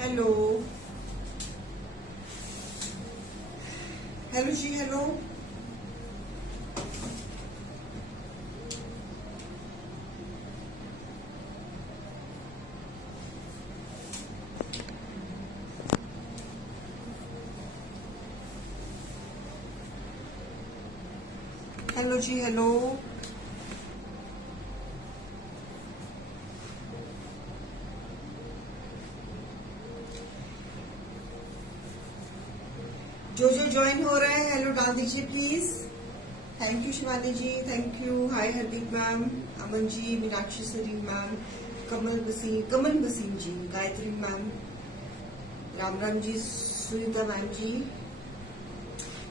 Hello hello जी hello. Hello जी hello. जो ज्वाइन हो रहा है हेलो डाल दीजिए please. Thank you Shivani ji, thank you. Hi Hardeep ma'am, Aman ji, Meenakshi Sareen ma'am, Kamal Basim ji, Gayatri ma'am, Ram Ram ji, Sunita ma'am ji.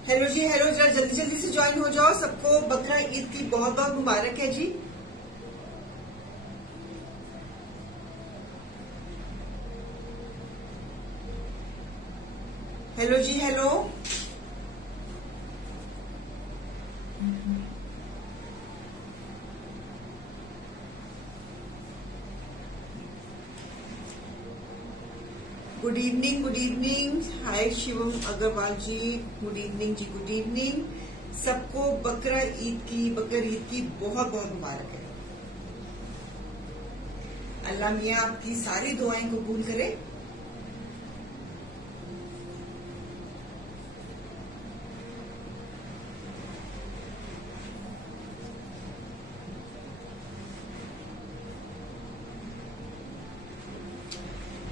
Hello जी हेलो, जरा जल्दी जल्दी से ज्वाइन हो जाओ। सबको बकरा ईद की बहुत बहुत मुबारक है जी। हेलो जी hello. Good evening, good evening. Hi Shivam Agarwal ji, good evening जी, गुड इवनिंग। सबको बकरा ईद की बहुत बहुत मुबारक है। अल्लाह मियाँ आपकी सारी दुआएं कबूल करे।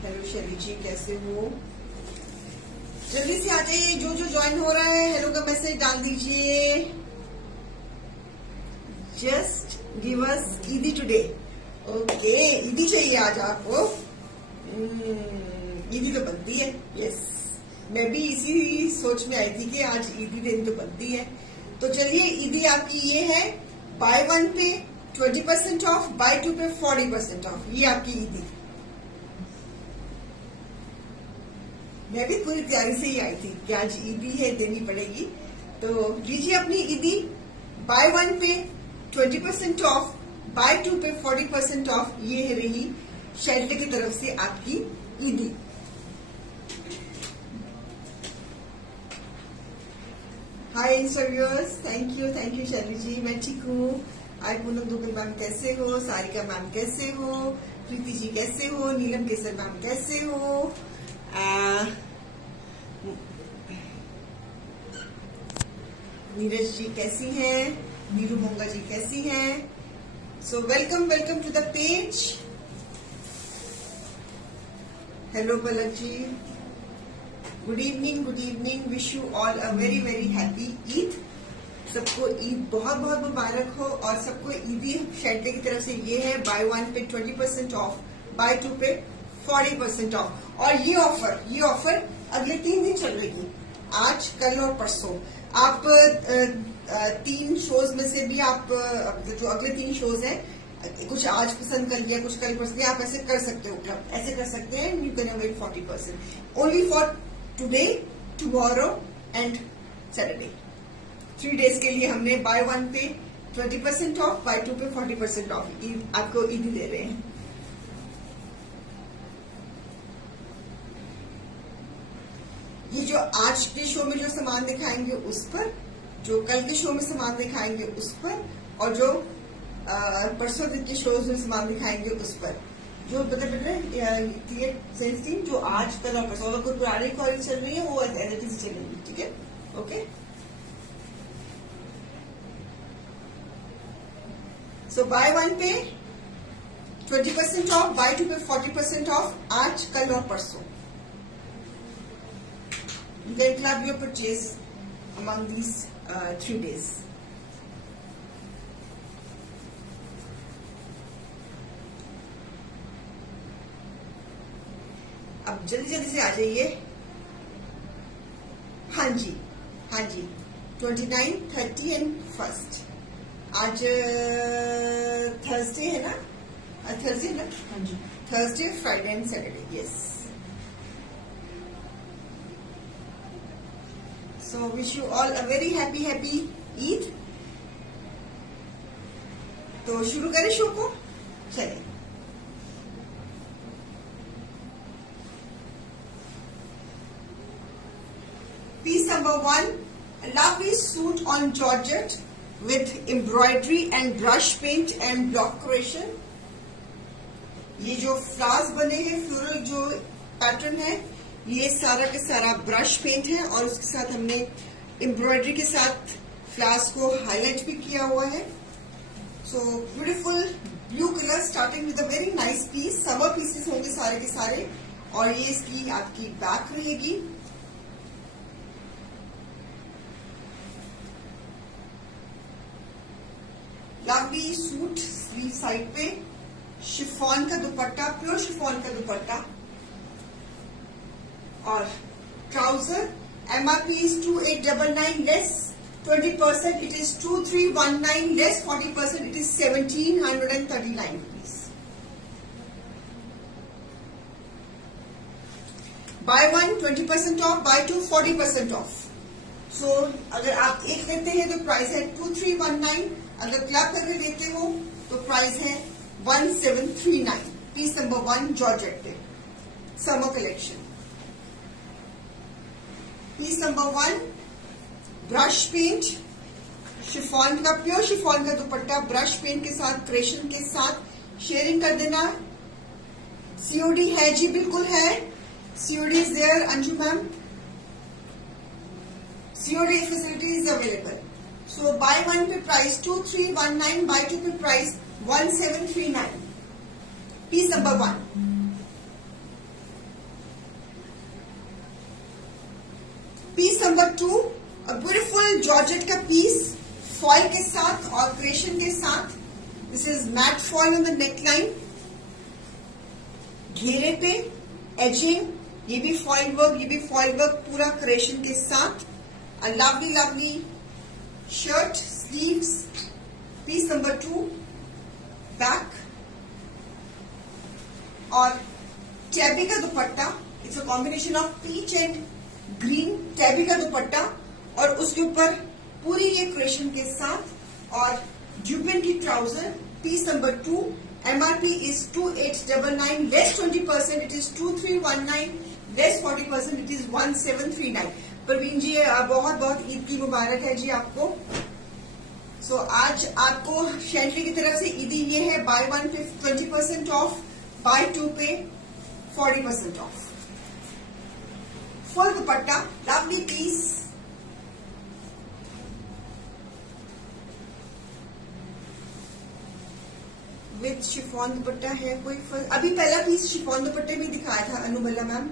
हेलो शैली जी, कैसे हो? जल्दी से आ जाइए, जो ज्वाइन हो रहा है हेलो का मैसेज डाल दीजिए। जस्ट गिव अस ईदी टुडे। ओके, ईदी चाहिए आज आपको। ईदी तो बनती है। यस, मैं भी इसी सोच में आई थी कि आज ईदी दिन तो बनती है। तो चलिए, ईदी आपकी ये है, बाय 1 पे 20% ऑफ, बाय 2 पे 40% ऑफ। ये आपकी ईदी। मैं भी पूरी तैयारी से ही आई थी कि आज ईदी है, देनी पड़ेगी। तो लीजिए अपनी ईदी। बाय 1 पे 20% ऑफ, बाय 2 पे 40% ऑफ। ये है रही शेल्टर की तरफ से आपकी ईदी। हाय इंटरव्यूअर्स, थैंक यू शैली जी, मैं ठीक हूँ। हाय पूनम दुबे मैम, कैसे हो? सारिका मैम कैसे हो? प्रीति जी कैसे हो? नीलम केसर मैम कैसे हो? नीरज जी कैसी हैं? नीरू मोंगा जी कैसी हैं? So welcome to the page. Hello Palak ji, good evening. Wish you all a very very happy Eid. सबको ईद बहुत बहुत मुबारक हो। और सबको ईदी शेल्टर की तरफ से ये है, बाय 1 पे 20% ऑफ, बाय 2 पे 40% ऑफ। और ये ऑफर अगले 3 दिन चलेगी, आज कल और परसों। आप 3 शोज में से भी आप जो अगले 3 शोज हैं, कुछ आज पसंद कर लिया, कुछ कल पसंद, आप ऐसे कर सकते हो, क्लब ऐसे कर सकते हैं। You can avail 40% only for today, tomorrow and Saturday. 3 days के लिए हमने बाय 1 पे 20% ऑफ, बाय 2 पे 40% ऑफ आपको ईदी दे रहे हैं। ये जो आज के शो में जो सामान दिखाएंगे उस पर, जो कल के शो में सामान दिखाएंगे उस पर, और जो परसों दिन के शोज में सामान दिखाएंगे उस पर, जो क्लियर सेल्स टीम जो आज कल और परसों, अगर कोई पुरानी क्वालिटी चल रही है वो एज से चलेगी। ठीक है, ओके। सो बाय 1 पे 20% ऑफ, बाय 2 पे 40% ऑफ, आज कल और परसों। You can club your purchase among these 3 days. अब जल्दी से आ जाइए। हाँ जी 29, 30 एंड 1st। आज थर्सडे है ना? थर्सडे ना? हाँ जी, Thursday, Friday and Saturday. Yes. So wish you all a very happy Eid। तो शुरू करें शो को, चलिए। number 1, a lovely suit on georgette with embroidery and brush paint and block creation. ये जो फ्लावर्स बने हैं, फ्लोरल जो पैटर्न है, ये सारा का सारा ब्रश पेंट है और उसके साथ हमने एम्ब्रॉयडरी के साथ फ्लावर्स को हाईलाइट भी किया हुआ है. So beautiful blue colour starting with a very nice piece. Summer pieces होंगे सारे के सारे और ये इसकी आपकी बैक रहेगी. लवली सूट स्लीव साइड पे, शिफॉन का दुपट्टा, प्योर शिफॉन का दुपट्टा और trouser. MRP is 2899 less 20%, it is 2319 less 40%, it is 1739 rupees. Buy one 20% off, buy two 40% off. So अगर आप एक लेते हैं तो प्राइस है 2319, अगर क्लब करके लेते हो तो प्राइस है 1739. Piece number 1 georgette summer collection. Piece number 1 brush paint, chiffon का, प्योर शिफॉन का दुपट्टा ब्रश पेंट के साथ, क्रेशन के साथ शेयरिंग कर देना. COD है जी, बिल्कुल है. COD is there, Anju ma'am. COD facility is available. So buy one pay price 2319, buy two pay price 1739. Piece number 1. Piece number 2, beautiful georgette का पीस फॉयल के साथ और क्रेशन के साथ. This is matte foil on the neckline, घेरे पे ageing, ये भी फॉयल वर्क, ये भी फॉयल वर्क पूरा क्रेशन के साथ. Lovely lovely shirt sleeves. Piece number 2 back और टैबी का dupatta. It's a combination of peach and green. Tabby का दुपट्टा और उसके ऊपर पूरी ये क्रेशन के साथ और ड्यूपेन की trouser. Piece number 2. MRP is 2899 less 20%, it is 2319 less 40%, it is 1739. Praveen जी बहुत बहुत ईद की मुबारक है जी आपको. सो आज आपको शेंटली की तरफ से ईदी ये है, बाय वन पे 20% off, bye two pay 40% off. Full dupatta, lovely piece. With chiffon dupatta है कोई अभी पहला पीस शिफॉन दुपट्टे में दिखाया था अनुबला मैम.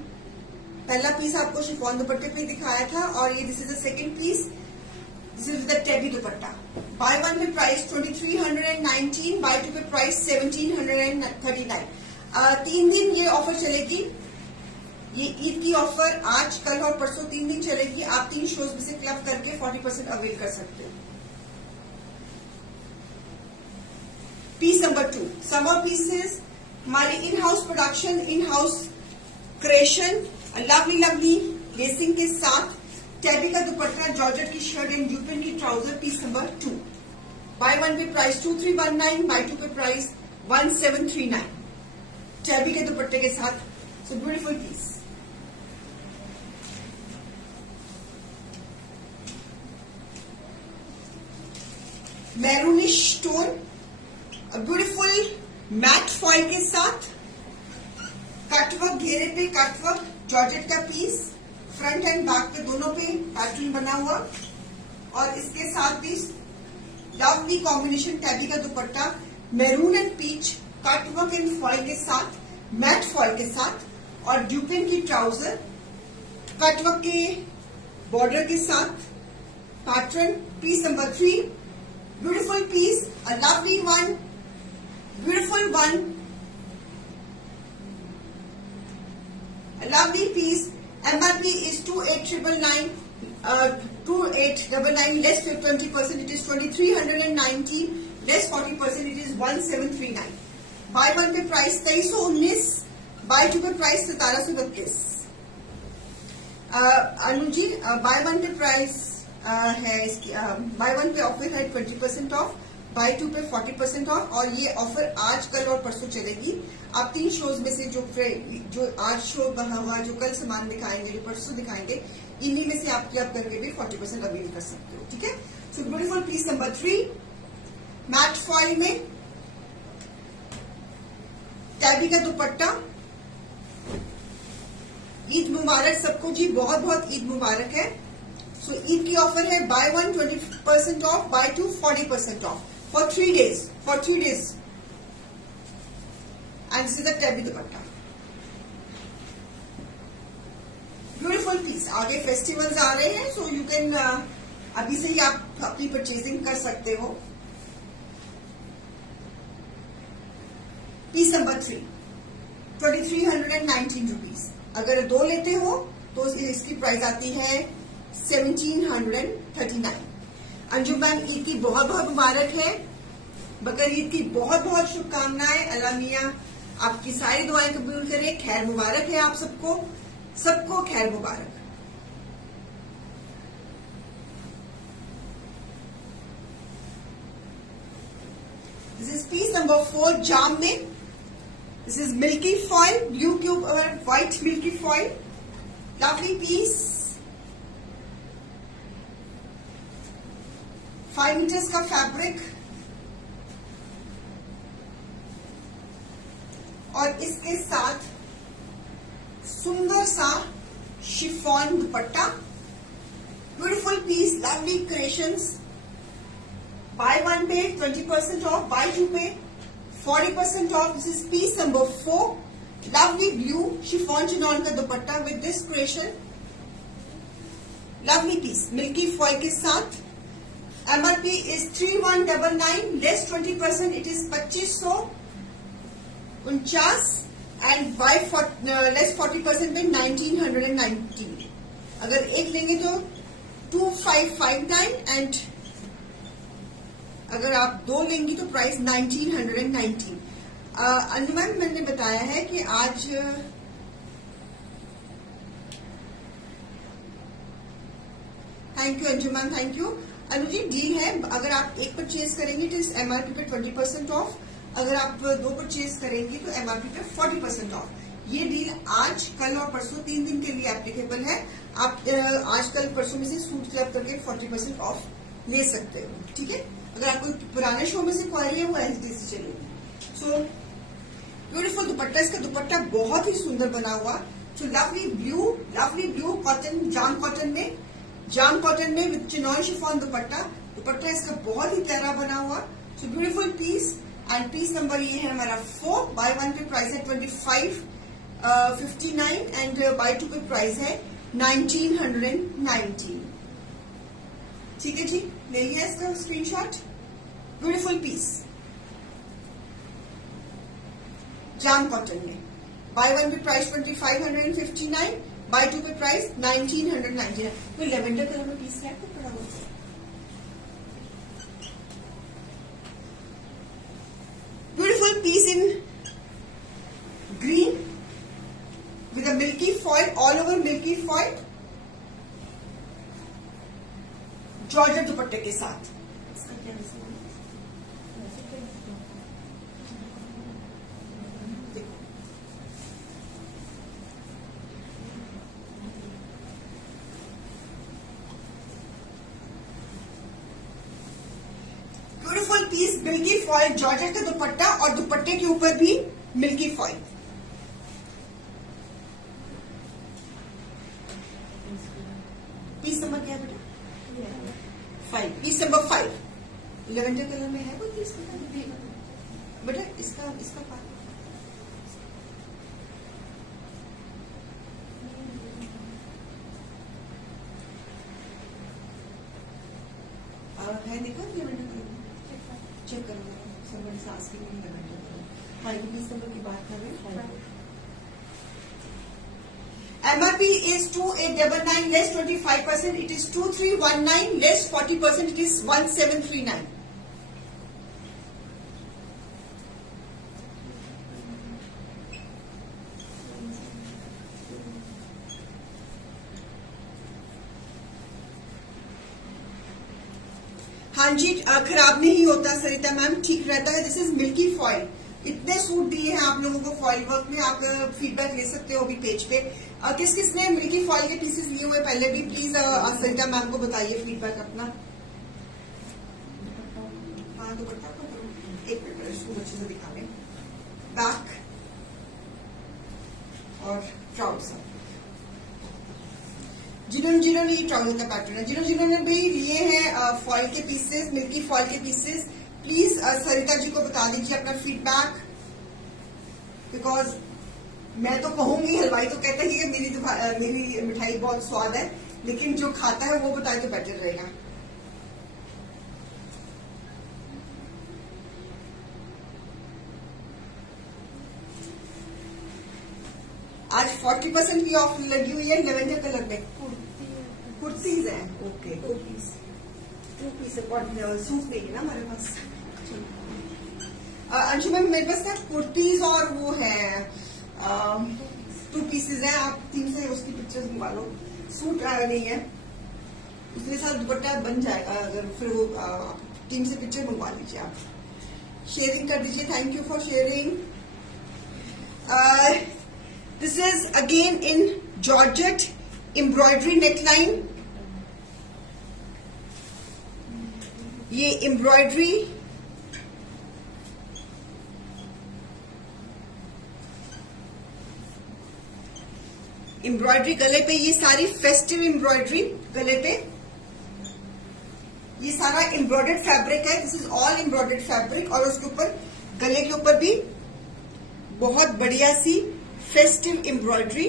पहला पीस आपको शिफॉन दुपट्टे पे दिखाया था और ये this is the second piece. This is the टेबी dupatta. Buy one pay price 2319, buy two pay price 1739. 3 दिन ये ऑफर चलेगी. ये ईद की ऑफर आज, कल और परसों 3 दिन चलेगी. आप 3 शोज में से क्लब करके 40% अवेल कर सकते हो. पीस नंबर 2 समर पीसेस, हमारी in house production, in house creation, lovely lovely lacing के साथ. टैबी का दुपट्टा, जॉर्जेट की शर्ट एंड ड्यूपेन की trouser. Piece number 2. Buy one pay price 2319, buy two pay price 1739. Tabby के दुपट्टे के साथ. So beautiful piece. Maroonish tone, beautiful matte foil के साथ, कटवर्क, घेरे पे कटवर्क, जॉर्जेट का पीस, फ्रंट एंड बैक पे दोनों पे पैटर्न बना हुआ और इसके साथ भी लवली कॉम्बिनेशन. टैबी का dupatta, maroon and peach, cutwork and foil के साथ, मैट फॉयल के साथ और ड्यूपेन की ट्राउजर, कटवर्क के बॉर्डर के साथ pattern. Piece number 3 beautiful piece, a lovely one, beautiful one, a lovely piece. MRP is 2899, 2899 less 20%, it is 2319 less 40%, it is 1739. Buy one pay price 2319, buy two pay price 1732. Anu ji buy one pay price है इसकी, bye one पे offer है 20% off, buy 2 पे 40% of. और ये offer आज, कल और परसों चलेगी। आप 3 शोज में से जो आज शो बना हुआ, जो कल सामान दिखाएंगे, जो परसों दिखाएंगे, इन्हीं में से आप करके भी 40% अवेल कर सकते हो। ठीक है। So beautiful piece number 3, matte foil में टैबी का दुपट्टा। ईद मुबारक सबको जी, बहुत बहुत ईद मुबारक है। सो ईद की ऑफर है buy 1 20% off, buy 2 40% off for 3 days, and this is the tabby dupatta. Beautiful piece. आगे फेस्टिवल्स आ रहे हैं, सो यू कैन अभी से ही आप अपनी परचेजिंग कर सकते हो। Piece number 3, 2319 rupees. अगर 2 लेते हो तो इसकी प्राइस आती है 1739। अंजुम मैम, ईद की बहुत बहुत मुबारक है। बकर ईद की बहुत बहुत शुभकामनाएं। अल्लाह मियां आपकी सारी दुआएं कबूल करे। खैर मुबारक है आप सबको, सबको खैर मुबारक। दिस इज पीस नंबर 4, जाम में। This is milky foil, blue cube or white milky foil. Lovely piece. 5 meters का फैब्रिक और इसके साथ सुंदर सा chiffon dupatta. Beautiful piece, lovely creations. Buy 1 pay 20% off, buy 2 पे 40% off. This is piece number 4. Lovely blue chiffon chinon का दुपट्टा with this creation. Lovely piece. Milky foil के साथ। MRP is 3199, less 20%. It is 2549 and by less 40% में 1919. अगर एक लेंगे तो 2559 and अगर आप 2 लेंगी तो प्राइस 1919। अनुमान मैंने बताया है कि आज thank you Anjuman, thank you Anu ji. Deal है, अगर आप एक परचेज करेंगे तो इस एमआरपी पे 20% ऑफ, अगर आप 2 परचेज करेंगी तो एमआरपी पे 40% ऑफ। ये डील आज, कल और परसों 3 दिन के लिए एप्लीकेबल है। आप आज, कल, परसों में से सूट क्लब करके 40% ऑफ ले सकते हो। ठीक है। अगर आपको पुराने शो में से क्वारी है वो एसडी से चलेगी। So beautiful dupatta. इसका दुपट्टा बहुत ही सुंदर बना हुआ। So lovely blue cotton, jam cotton में with chinon chiffon dupatta. Dupatta इसका बहुत ही प्यारा बना हुआ। So beautiful piece. And piece number ये है हमारा 4। बाय 1 पे प्राइस है 2559 एंड बाय 2 पे प्राइस है 1919। ठीक है जी, ले लिया इसका स्क्रीनशॉट। ब्यूटीफुल पीस, जाम कॉटन में। Bye 1 pay price 2559, bye 2 pay price 1999। तो लेवेंडर कलर में पीस है तो पड़ा हुआ। Beautiful piece in green with a milky foil, all over milky foil, georgette दुपट्टे के साथ। इसका क्या देखो, beautiful piece, milky foil, georgette का दुपट्टा और दुपट्टे के ऊपर भी मिल्की फॉइल। पीस नंबर क्या है बेटा? 5। पीस नंबर 5 लेवेंडर कलर में है। कोई पीस बेटा? इसका पार्ट है, देखा लेवेंडर कलर में? चेक करो, समझ सांस की नहीं लेवेंडर कलर। हाँ, ये पीस नंबर की बात कर रहे हैं। MRP is 2899, less 25%. It is 2319, less 40%. It is 1739. हाँ जी, खराब नहीं होता सरिता मैम, ठीक रहता है। This is milky foil. इतने सूट दिए हैं आप लोगों को फॉइल वर्क में, आप फीडबैक ले सकते हो अभी पेज पे। किस किस ने मिल्की फॉइल के पीसेस लिए हुए पहले भी, प्लीज सरिता मैम को बताइए फीडबैक अपना। हाँ दुपट्टा को एक मिनट इसको अच्छे से दिखा लें। बैक और ट्राउजर, जिन्होंने ये ट्राउजर का पैटर्न है, जिन्होंने भी लिए हैं फॉइल के पीसेस, मिल्की फॉइल के पीसेस, प्लीज सरिता जी को बता दीजिए अपना फीडबैक। बिकॉज मैं तो कहूंगी, हलवाई तो कहता ही है मेरी मिठाई बहुत स्वाद है, लेकिन जो खाता है वो बताए तो बेटर रहेगा। आज 40% की ऑफ लगी हुई है लेवेंडर कलर में। कुर्तीज है, ओके, टू पीस सूट नहीं है ना हमारे पास। अंशु मैम मेरे पास ना कुर्तीज और वो है 2 पीसेज है, आप 3 से उसकी पिक्चर्स मंगवा लो। सूट नहीं है, उसके साथ दुपट्टा बन जाएगा, अगर फिर वो 3 से पिक्चर मंगवा लीजिए आप। शेयरिंग कर दीजिए, thank you for sharing. This is again in georgette embroidery neckline. ये एम्ब्रॉयडरी गले पे, ये सारी फेस्टिव एम्ब्रॉयडरी गले पे, ये सारा एम्ब्रॉयडर्ड फैब्रिक है। This is all embroidered fabric, और उसके ऊपर गले के ऊपर भी बहुत बढ़िया सी फेस्टिव एम्ब्रॉयडरी।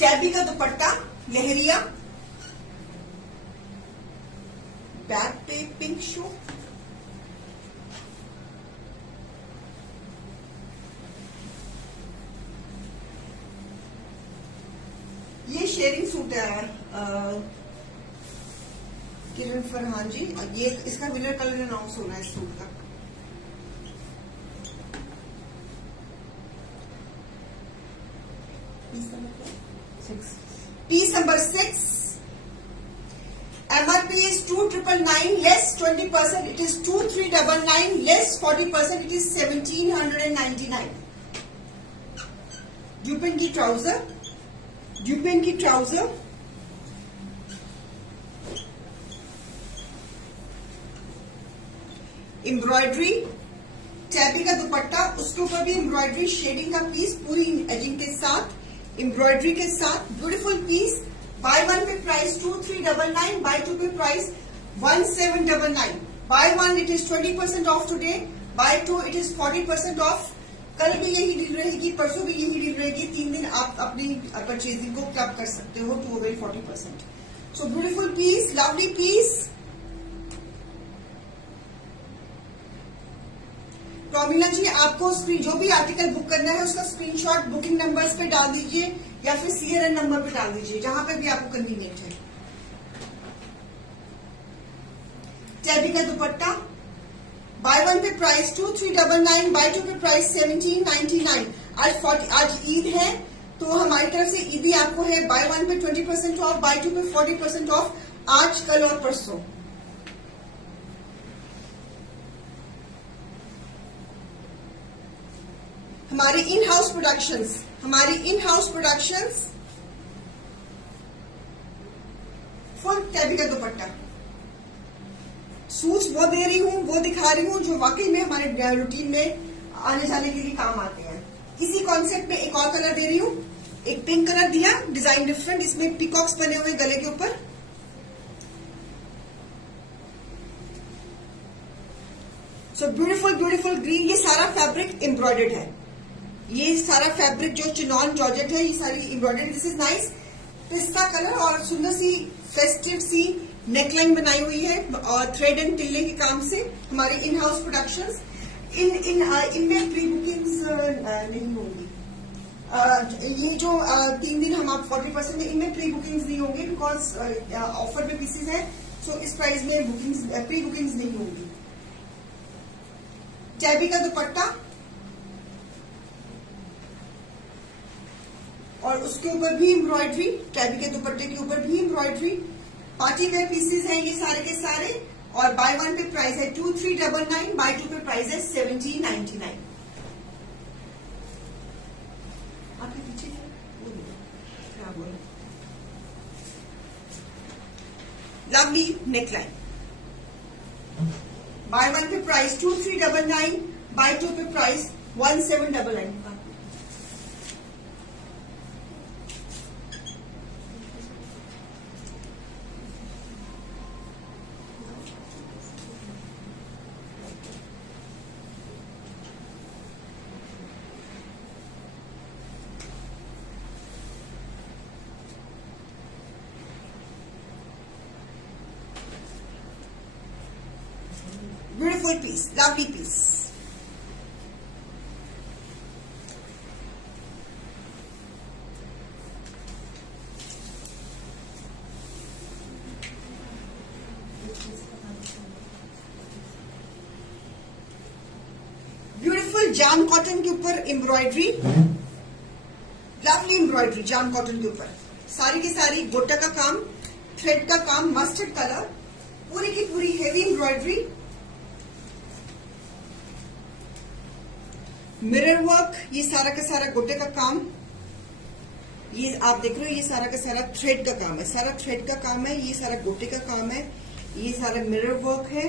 टैबी का दुपट्टा लहरिया, बैक पे पिंक शो, ये शेयरिंग सूट है किरण फरहान जी, ये इसका विनर कलर अनाउंस होना है इस सूट का। Piece number 6, MRP is 2,999 less 20%, it is 2,399 less 40%, it is 1,799। ड्यूपेन की ट्राउजर, एम्ब्रॉयडरी, टैबी का दुपट्टा, उसके ऊपर भी एम्ब्रॉयडरी शेडिंग का पीस पूरी एजिंग के साथ, एम्ब्रॉयडरी के साथ, beautiful piece. Buy 1 pay price 2,399, buy 2 pay price 1,799। Buy 1 it is 20% off today, buy 2 it is 40% off. कल भी यही डील रहेगी, परसों भी यही डील रहेगी, 3 दिन आप अपनी परचेजिंग को क्लब कर सकते हो to avail 40%। So beautiful piece, lovely piece. Promila ji, आपको जो भी आर्टिकल बुक करना है उसका स्क्रीनशॉट बुकिंग नंबर्स पे डाल दीजिए या फिर CRN नंबर पे डाल दीजिए, जहां पे भी आपको कन्वीनियंट है। टैबी का दुपट्टा, bye 1 pay price 2,399, buy 2 pay price 1,799। आज ईद है, तो हमारी तरफ से ईदी आपको है बाय 1 पे 20% ऑफ, बाय 2 पे 40% ऑफ, आज, कल और परसों। हमारी in house productions, full tabby का दुपट्टा। सूट्स वो दे रही हूँ, वो दिखा रही हूँ जो वाकई में हमारे रूटीन में आने जाने के लिए काम आते हैं। इसी कॉन्सेप्ट में एक और कलर दे रही हूँ, एक पिंक कलर दिया, डिजाइन डिफरेंट, इसमें पिकॉक्स बने हुए गले के ऊपर। So beautiful green. ये सारा फैब्रिक एम्ब्रॉयडर्ड है, ये सारा फैब्रिक जो चिनॉन जॉर्जेट है, ये सारी एम्ब्रॉयडर्ड। दिस इज नाइस पिस्ता कलर, और सुंदर सी फेस्टिव सी नेकलाइन बनाई हुई है और थ्रेड एंड टिल्ले के काम से। हमारी इन हाउस प्रोडक्शंस, इनमें प्री बुकिंग्स नहीं होंगी। ये जो 3 दिन हम आप 40% में, इनमें प्री बुकिंग्स नहीं होंगी, बिकॉज ऑफर में पीसेज है, सो इस प्राइस में प्री बुकिंग्स नहीं होंगी। टैबी का दुपट्टा, और उसके ऊपर भी एम्ब्रॉयडरी, टैबी के दुपट्टे के ऊपर भी एम्ब्रॉयडरी। पार्टी वेयर पीसेस हैं ये सारे के सारे, और बाय वन पे प्राइस है 2399, बाय टू पे प्राइस है 1799। आपके पीछे क्या बोला, lovely neckline. Buy one pay price 2399, buy two pay price 1799। Beautiful piece, lovely piece. Beautiful jam cotton के ऊपर embroidery, lovely embroidery jam cotton के ऊपर, सारी की सारी गोटा का काम, थ्रेड का काम, मस्टर्ड कलर, पूरी की पूरी हेवी एम्ब्रॉयडरी, मिरर वर्क, ये सारा का सारा गोटे का काम, ये आप देख रहे हो ये सारा का सारा थ्रेड का काम है, सारा थ्रेड का काम है, ये सारा गोटे का काम है, ये सारा मिरर वर्क है,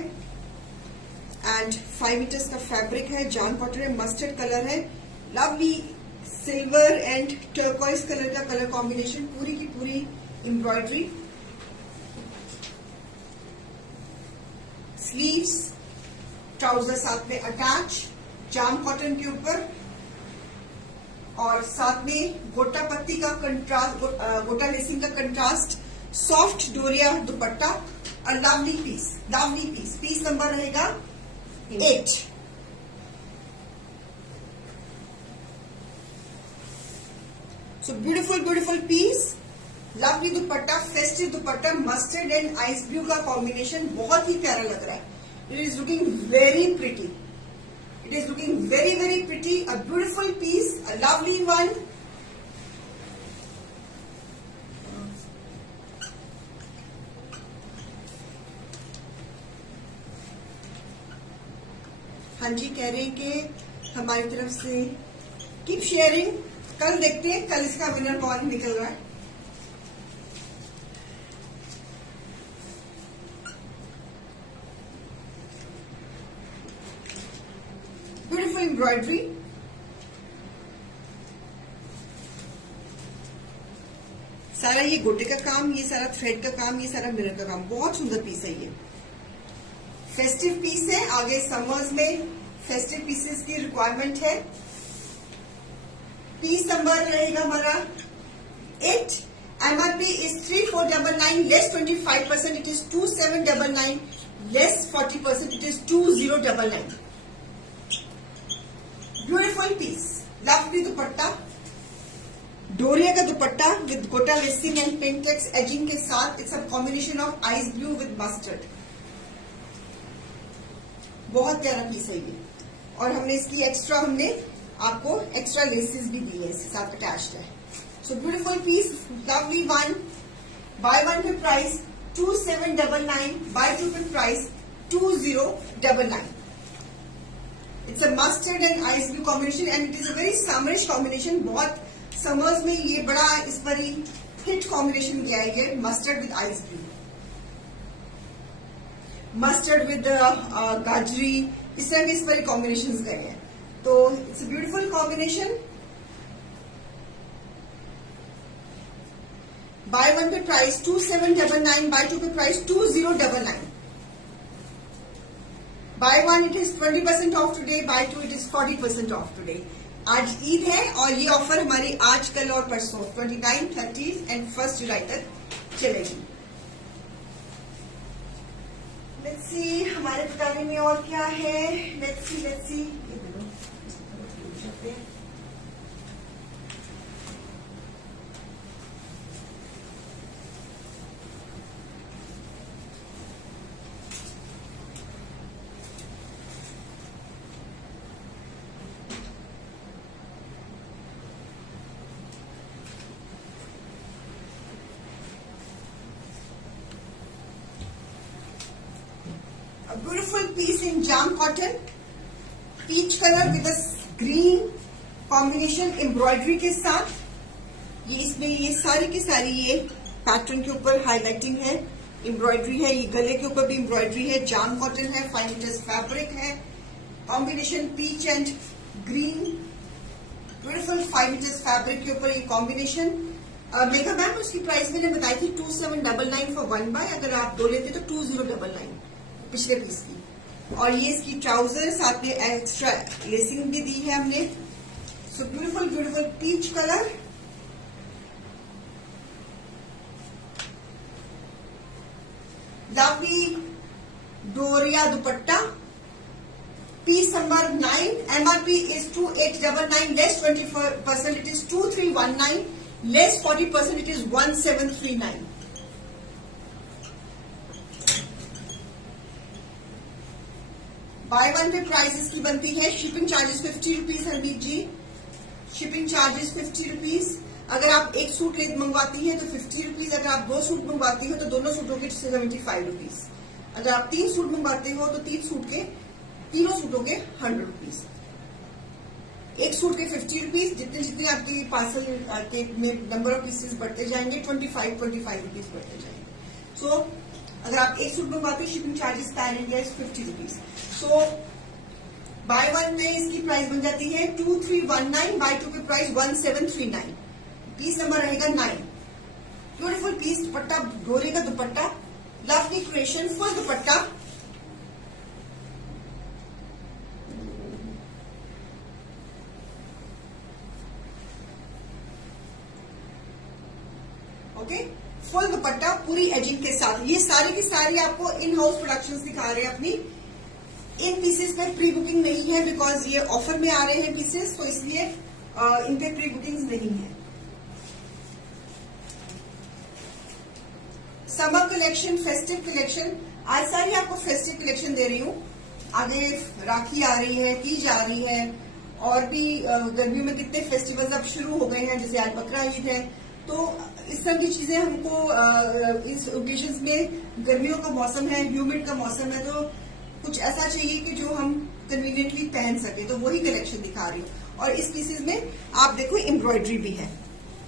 एंड 5 मीटर्स का फैब्रिक है, जॉन कॉटन है, मस्टर्ड कलर है, lovely silver and turquoise colour का कलर कॉम्बिनेशन, पूरी की पूरी एम्ब्रॉयडरी, स्लीव्स, ट्राउजर साथ में अटैच जाम कॉटन के ऊपर, और साथ में गोटा पत्ती का कंट्रास्ट, गोटा लेसिंग का कंट्रास्ट, सॉफ्ट डोरिया दुपट्टा, और लवली पीस, पीस नंबर रहेगा 8। So beautiful piece, lovely dupatta, festive dupatta, mustard and ice blue का कॉम्बिनेशन बहुत ही प्यारा लग रहा है। It is looking very pretty, it is looking very pretty, a beautiful piece, a lovely one. हाँ जी, कह रहे हैं कि हमारी तरफ से कीप शेयरिंग। कल देखते हैं कल इसका विनर कौन निकल रहा है। ब्यूटीफुल एम्ब्रॉयडरी, सारा ये गोटे का काम, ये सारा थ्रेड का काम, ये सारा मिरर का काम, बहुत सुंदर पीस है ये। फेस्टिव पीस है, आगे समर्स में फेस्टिव पीसेस की रिक्वायरमेंट है। पीस नंबर रहेगा हमारा 8। MRP is 3499, less 25%, it is 2799, less 40%, it is 2099। Beautiful piece, lovely dupatta, doria का dupatta with gota lacing and pentex edging के साथ, it's a combination of ice blue with mustard. बहुत प्यारा पीस है ये, और हमने इसकी एक्स्ट्रा आपको एक्स्ट्रा लेसेस भी दी है, इसके साथ अटैच्ड है। So beautiful piece, lovely one. Buy one pay price 2799, buy two pay price 2099। It's a mustard and ice blue combination, and it is a very summerish combination. बहुत summers में ये बड़ा इस पर ही हिट कॉम्बिनेशन गया है ये, mustard with ice blue, mustard with गाजरी, इस तरह के इस पर कॉम्बिनेशन गए हैं। तो it's a beautiful combination. Buy one pay price 2799, buy two pay price 2099। Buy one it is 20% off today, buy two it is 40% off today. आज ईद है और ये ऑफर हमारी आज, कल और परसों 29, 30 एंड 1 जुलाई तक चलेगी। लेट्स सी हमारे बताने में और क्या है। Let's see beautiful piece in jam cotton, peach colour with green combination embroidery के साथ। ये इसमें ये सारी की सारी ये पैटर्न के ऊपर हाईलाइटिंग है, एम्ब्रॉयडरी है, ये गले के ऊपर भी एम्ब्रॉयडरी है, जाम कॉटन है, 5 मीटर्स फैब्रिक है, combination peach and green, beautiful 5 metres fabric के ऊपर ये कॉम्बिनेशन। मेघा मैम उसकी प्राइस मैंने बताई थी 2799 फॉर 1 बाय, अगर आप 2 लेते तो 2099 पिछले पीस की। और ये इसकी ट्राउजर, साथ में एक्स्ट्रा लेसिंग भी दी है हमने। So beautiful beautiful peach colour, lovely doria dupatta, piece number 9, MRP is 2899, less 20% it is 2319, less 40% it is 1739। Buy one pay price इसकी बनती है, shipping charges 50 rupees Hardeep ji, shipping charges 50 rupees. अगर आप एक सूट मंगवाती है तो 50 रुपीज, अगर आप 2 सूट मंगवाती हो तो दोनों सूटों के 75 रुपीज, अगर आप 3 सूट मंगवाते हो तो तीनों सूटों के 100 रुपीज, एक सूट के 50 रुपीज। जितने जितने आपकी पार्सल के नंबर ऑफ पीसेस बढ़ते जाएंगे 25 रुपीज बढ़ते जाएंगे। सो अगर आप एक सूट मंगवाते हो shipping charges pan India is 50 rupees. So by one में इसकी प्राइस बन जाती है 2319, buy two pay price 1739। Piece number रहेगा 9। ब्यूटीफुल पीस, दुपट्टा डोरे का दुपट्टा, लवली क्रिएशन, फुल दुपट्टा, ओके, फुल दुपट्टा पूरी एजिंग के साथ। ये सारी की सारी आपको इन हाउस प्रोडक्शंस दिखा रहे हैं अपनी। इन पीसेस पे प्री बुकिंग नहीं है बिकॉज ये ऑफर में आ रहे हैं पीसेस, तो इसलिए इन पे प्री बुकिंग नहीं है। समर कलेक्शन, फेस्टिव कलेक्शन, आज सारी आपको फेस्टिव कलेक्शन दे रही हूँ। आगे राखी आ रही है, तीज आ रही है, और भी गर्मियों में कितने फेस्टिवल्स अब शुरू हो गए हैं, जैसे आज बकरा ईद है। तो इस तरह की चीजें हमको इस ओकेजन्स में, गर्मियों का मौसम है, ह्यूमिड का मौसम है, तो कुछ ऐसा चाहिए कि जो हम कन्वीनियंटली पहन सके, तो वही कलेक्शन दिखा रही हूँ। और इस पीसेस में आप देखो एम्ब्रॉयडरी भी है,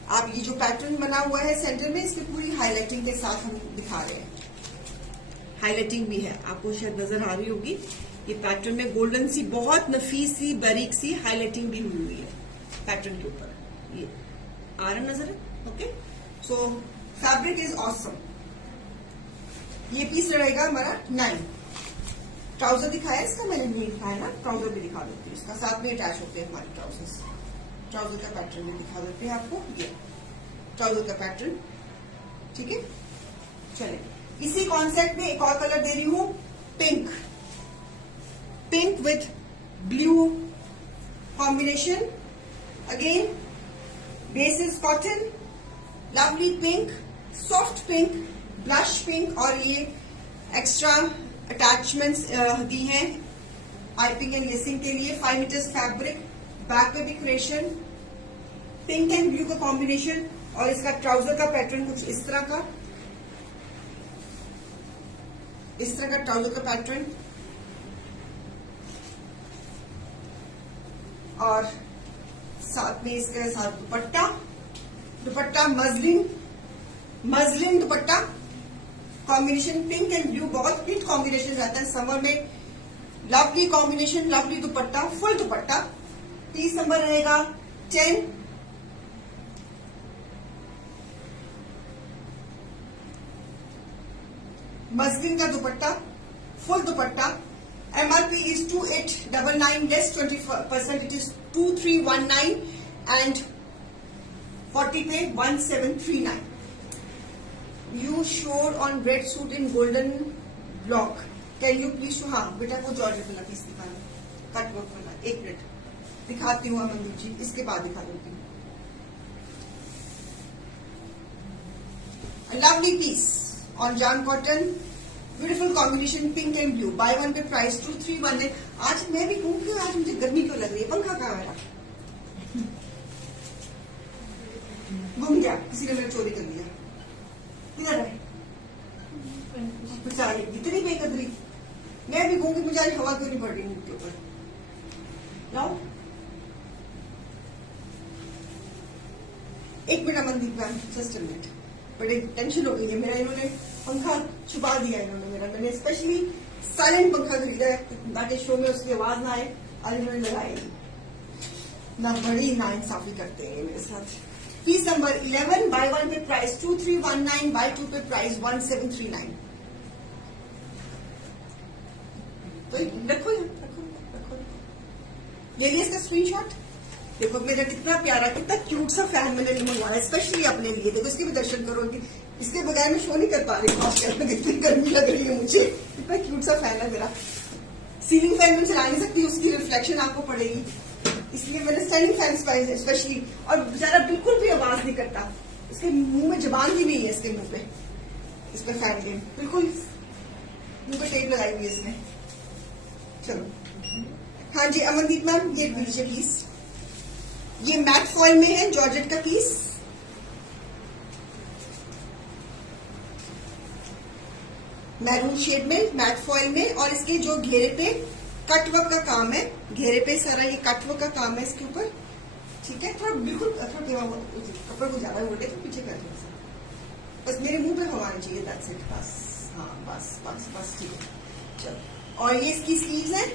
आप ये जो पैटर्न बना हुआ है सेंटर में, इसकी पूरी हाईलाइटिंग के साथ हम दिखा रहे हैं। हाईलाइटिंग भी है, आपको शायद नजर आ रही होगी। ये पैटर्न में गोल्डन सी, बहुत नफीस सी, बारीक सी हाईलाइटिंग भी हुई हुई है पैटर्न के ऊपर। ये आ रहा नजर है, okay. So fabric is awesome. ये पीस रहेगा हमारा 9। ट्राउजर दिखाया इसका, मैंने नहीं दिखाया ना, ट्राउजर भी दिखा देती हूँ, इसका साथ में अटैच होते हैं हमारे ट्राउजर्स। ट्राउजर का पैटर्न भी दिखा देते हैं आपको, ये ट्राउजर का पैटर्न, ठीक है। चलिए, इसी कॉन्सेप्ट में एक और कलर दे रही हूँ, pink, pink with blue combination. Again base is cotton, lovely pink, soft pink, blush pink, और ये एक्स्ट्रा अटैचमेंट्स दी हैं पाइपिंग एंड लेसिंग के लिए। 5 मीटर्स फैब्रिक, बैक पे भी क्रिएशन, पिंक एंड ब्लू का कॉम्बिनेशन, और इसका ट्राउजर का पैटर्न कुछ इस तरह का, इस तरह का ट्राउजर का पैटर्न, और साथ में इसके साथ dupatta, dupatta muslin, muslin dupatta combination, pink and blue, बहुत हिट कॉम्बिनेशन रहता है समर में। Lovely combination, lovely dupatta, full dupatta. Piece number रहेगा 10। मजलिन का dupatta, full dupatta, MRP is 2899, less 20% it is 2319, and 40 pay 1739। You showed on red suit in golden block. Can you please show? हाँ बेटा, वो georgette वाला piece दिखाना, कट वर्क वाला। एक minute दिखाती हूँ अमनदीप जी, इसके बाद दिखा देती हूँ। Lovely piece on jam cotton, beautiful combination, pink and blue. Buy one pay price 2319। आज मैं भी कहूँ कि आज मुझे गर्मी क्यों लग रही है, पंखा कहाँ मेरा गुम गया, किसी ने मेरा चोरी कर लिया। किधर है बेचारी, इतनी बेकदरी। मैं भी कहूंगी मुझे आज हवा क्यों नहीं पड़ रही मुंह के ऊपर। लाओ एक minute Amandeep ma'am, just a minute. बड़े टेंशन हो गई है मेरा, इन्होंने पंखा छुपा दिया इन्होंने मेरा। मैंने स्पेशली साइलेंट पंखा खरीदा है ताकि शो में उसकी आवाज ना आए, और इन्होंने लगाया ना। बड़ी नाइंसाफी करते हैं मेरे साथ। Piece number 11, bye 1 pay price 2319, bye 2 pay price 1739। तो रखो रखो रखो, ले लिया इसका स्क्रीनशॉट। देखो मेरा कितना प्यारा, कितना क्यूट सा फैन मैंने मंगवाया स्पेशली अपने लिए। देखो इसके भी दर्शन करोगे, इसके बगैर मैं शो नहीं कर पा रही, इतनी गर्मी लग रही है मुझे। कितना क्यूट सा फैन है मेरा। सीलिंग फैन में चला नहीं सकती, उसकी रिफ्लेक्शन आपको पड़ेगी, इसलिए मैंने स्टैंडिंग फैन स्पेशली। और बेचारा बिल्कुल भी आवाज नहीं करता, इसके मुंह में जबान भी नहीं है, इसके मुंह पे, इस पे फैन के बिल्कुल मुंह पे टेप लगाई हुई है इसने। चलो हाँ जी अमनदीप मैम, ये लीजिए प्लीज। ये मैट फॉइल में है, जॉर्जेट का पीस। मैरून शेड में, मैट फॉइल में, और इसके जो घेरे पे कटवर्क का काम है, घेरे पे सारा ये कटवर्क का काम है इसके ऊपर। ठीक है, थोड़ा बिल्कुल थोड़ा कपड़ा को ज्यादा उल्टे तो पीछे कर दो, बस मेरे मुंह पे हवा आनी चाहिए, दैट्स इट। बस हाँ, बस बस बस ठीक है। चलो, और ये इसकी स्लीव्स है,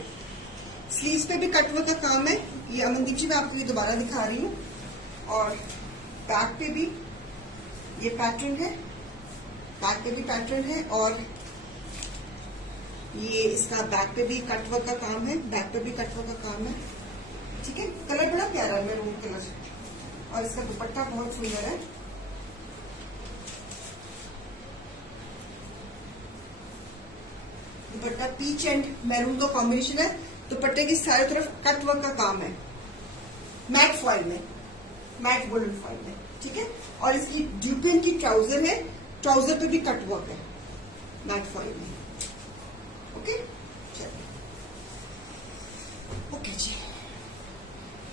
स्लीव्स पे भी कटवर्क का काम है। ये अमनदीप जी मैं आपको ये दोबारा दिखा रही हूँ। और बैक पे भी ये पैटर्न है, बैक पे भी पैटर्न है, और ये इसका बैक पे भी कटवर्क का काम है, बैक पे भी कटवर्क का काम है। ठीक है, कलर बड़ा प्यारा है, मैरून कलर, और इसका दुपट्टा बहुत सुंदर है। दुपट्टा पीच एंड मैरून का कॉम्बिनेशन है। दुपट्टे की सारी तरफ कटवर्क का काम है, मैट फॉइल में, मैट गोल्डन फॉइल में। ठीक है, और इसकी ड्यूपिन की ट्राउजर है, ट्राउजर पे भी कटवर्क है मैट फॉइल में। ओके चलिए, ओके जी।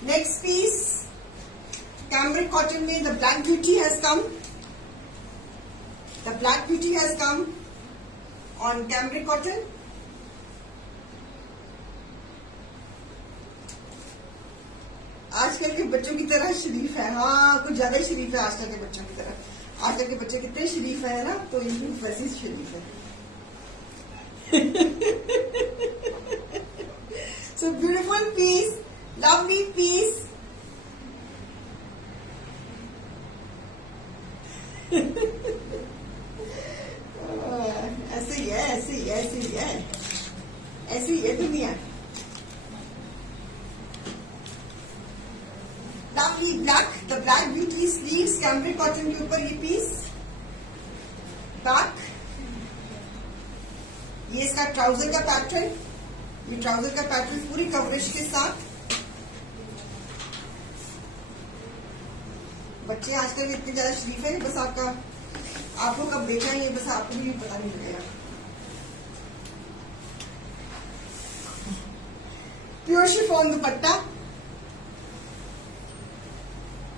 नेक्स्ट पीस कैमरिक कॉटन में the black beauty has come, the black beauty has come on cambric cotton. आजकल के बच्चों की तरह शरीफ है, हाँ कुछ ज्यादा ही शरीफ है आजकल के बच्चों की तरह। आजकल के बच्चे कितने शरीफ है ना, तो ये वैसे ही शरीफ है। So beautiful piece, lovely piece. ऐसे ही है, ऐसे ही है, ऐसे ही है, ऐसे ही है दुनिया। Lovely black, the black beauty sleeves, cambric cotton के ऊपर ये पीस। बैक, ये इसका ट्राउजर का पैटर्न, ये ट्राउजर का पैटर्न पूरी कवरेज के साथ। बच्चे आजकल इतने ज्यादा शरीफ है, बस आपको कब देखा है ये बस आपको भी पता नहीं लगेगा। Pure chiffon dupatta,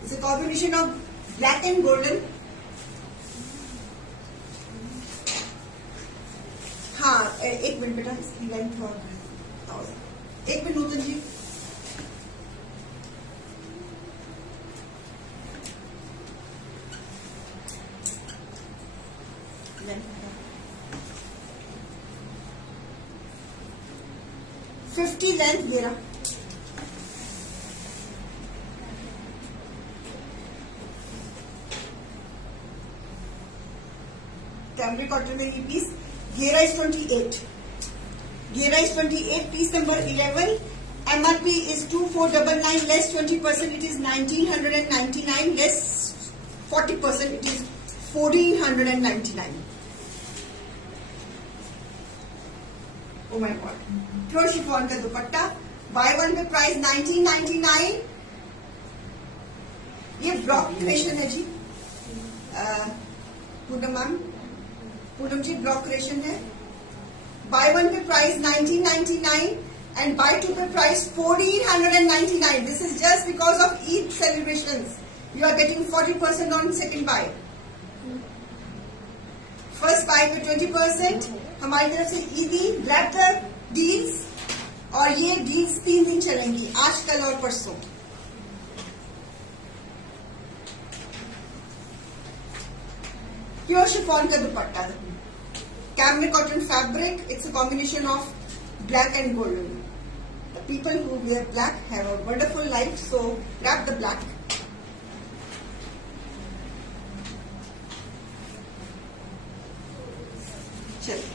it's a combination of black and golden. हाँ एक मिनट बेटा, इसकी लेंथ और एक minute Nutan ji. Length 50 length मेरा। कैमरिक कॉटन में ये पीस, घेरा इज 28, घेरा is 28, piece number 11। MRP is 2499, less 20%, it is 1999, less 40%, it is 1499. Oh my god, pure chiffon का दुपट्टा, बाय वन पे प्राइस 1999। ये ब्लॉक क्रिएशन है जी, पूनम मैम, पूनम जी ब्लॉक क्रिएशन है। Bye one pay price 1999 and buy two pay price 1499. This is just because of Eid celebrations. You are getting 40% on second buy. First buy पे 20%, हमारी तरफ से ईदी grab the deals, और ये deals 3 दिन चलेंगी, आज कल और परसों। प्योर शिफॉन का dupatta, cambric cotton fabric, it's a combination of black and golden. The people who wear black have a wonderful life, so grab the black. चलिए,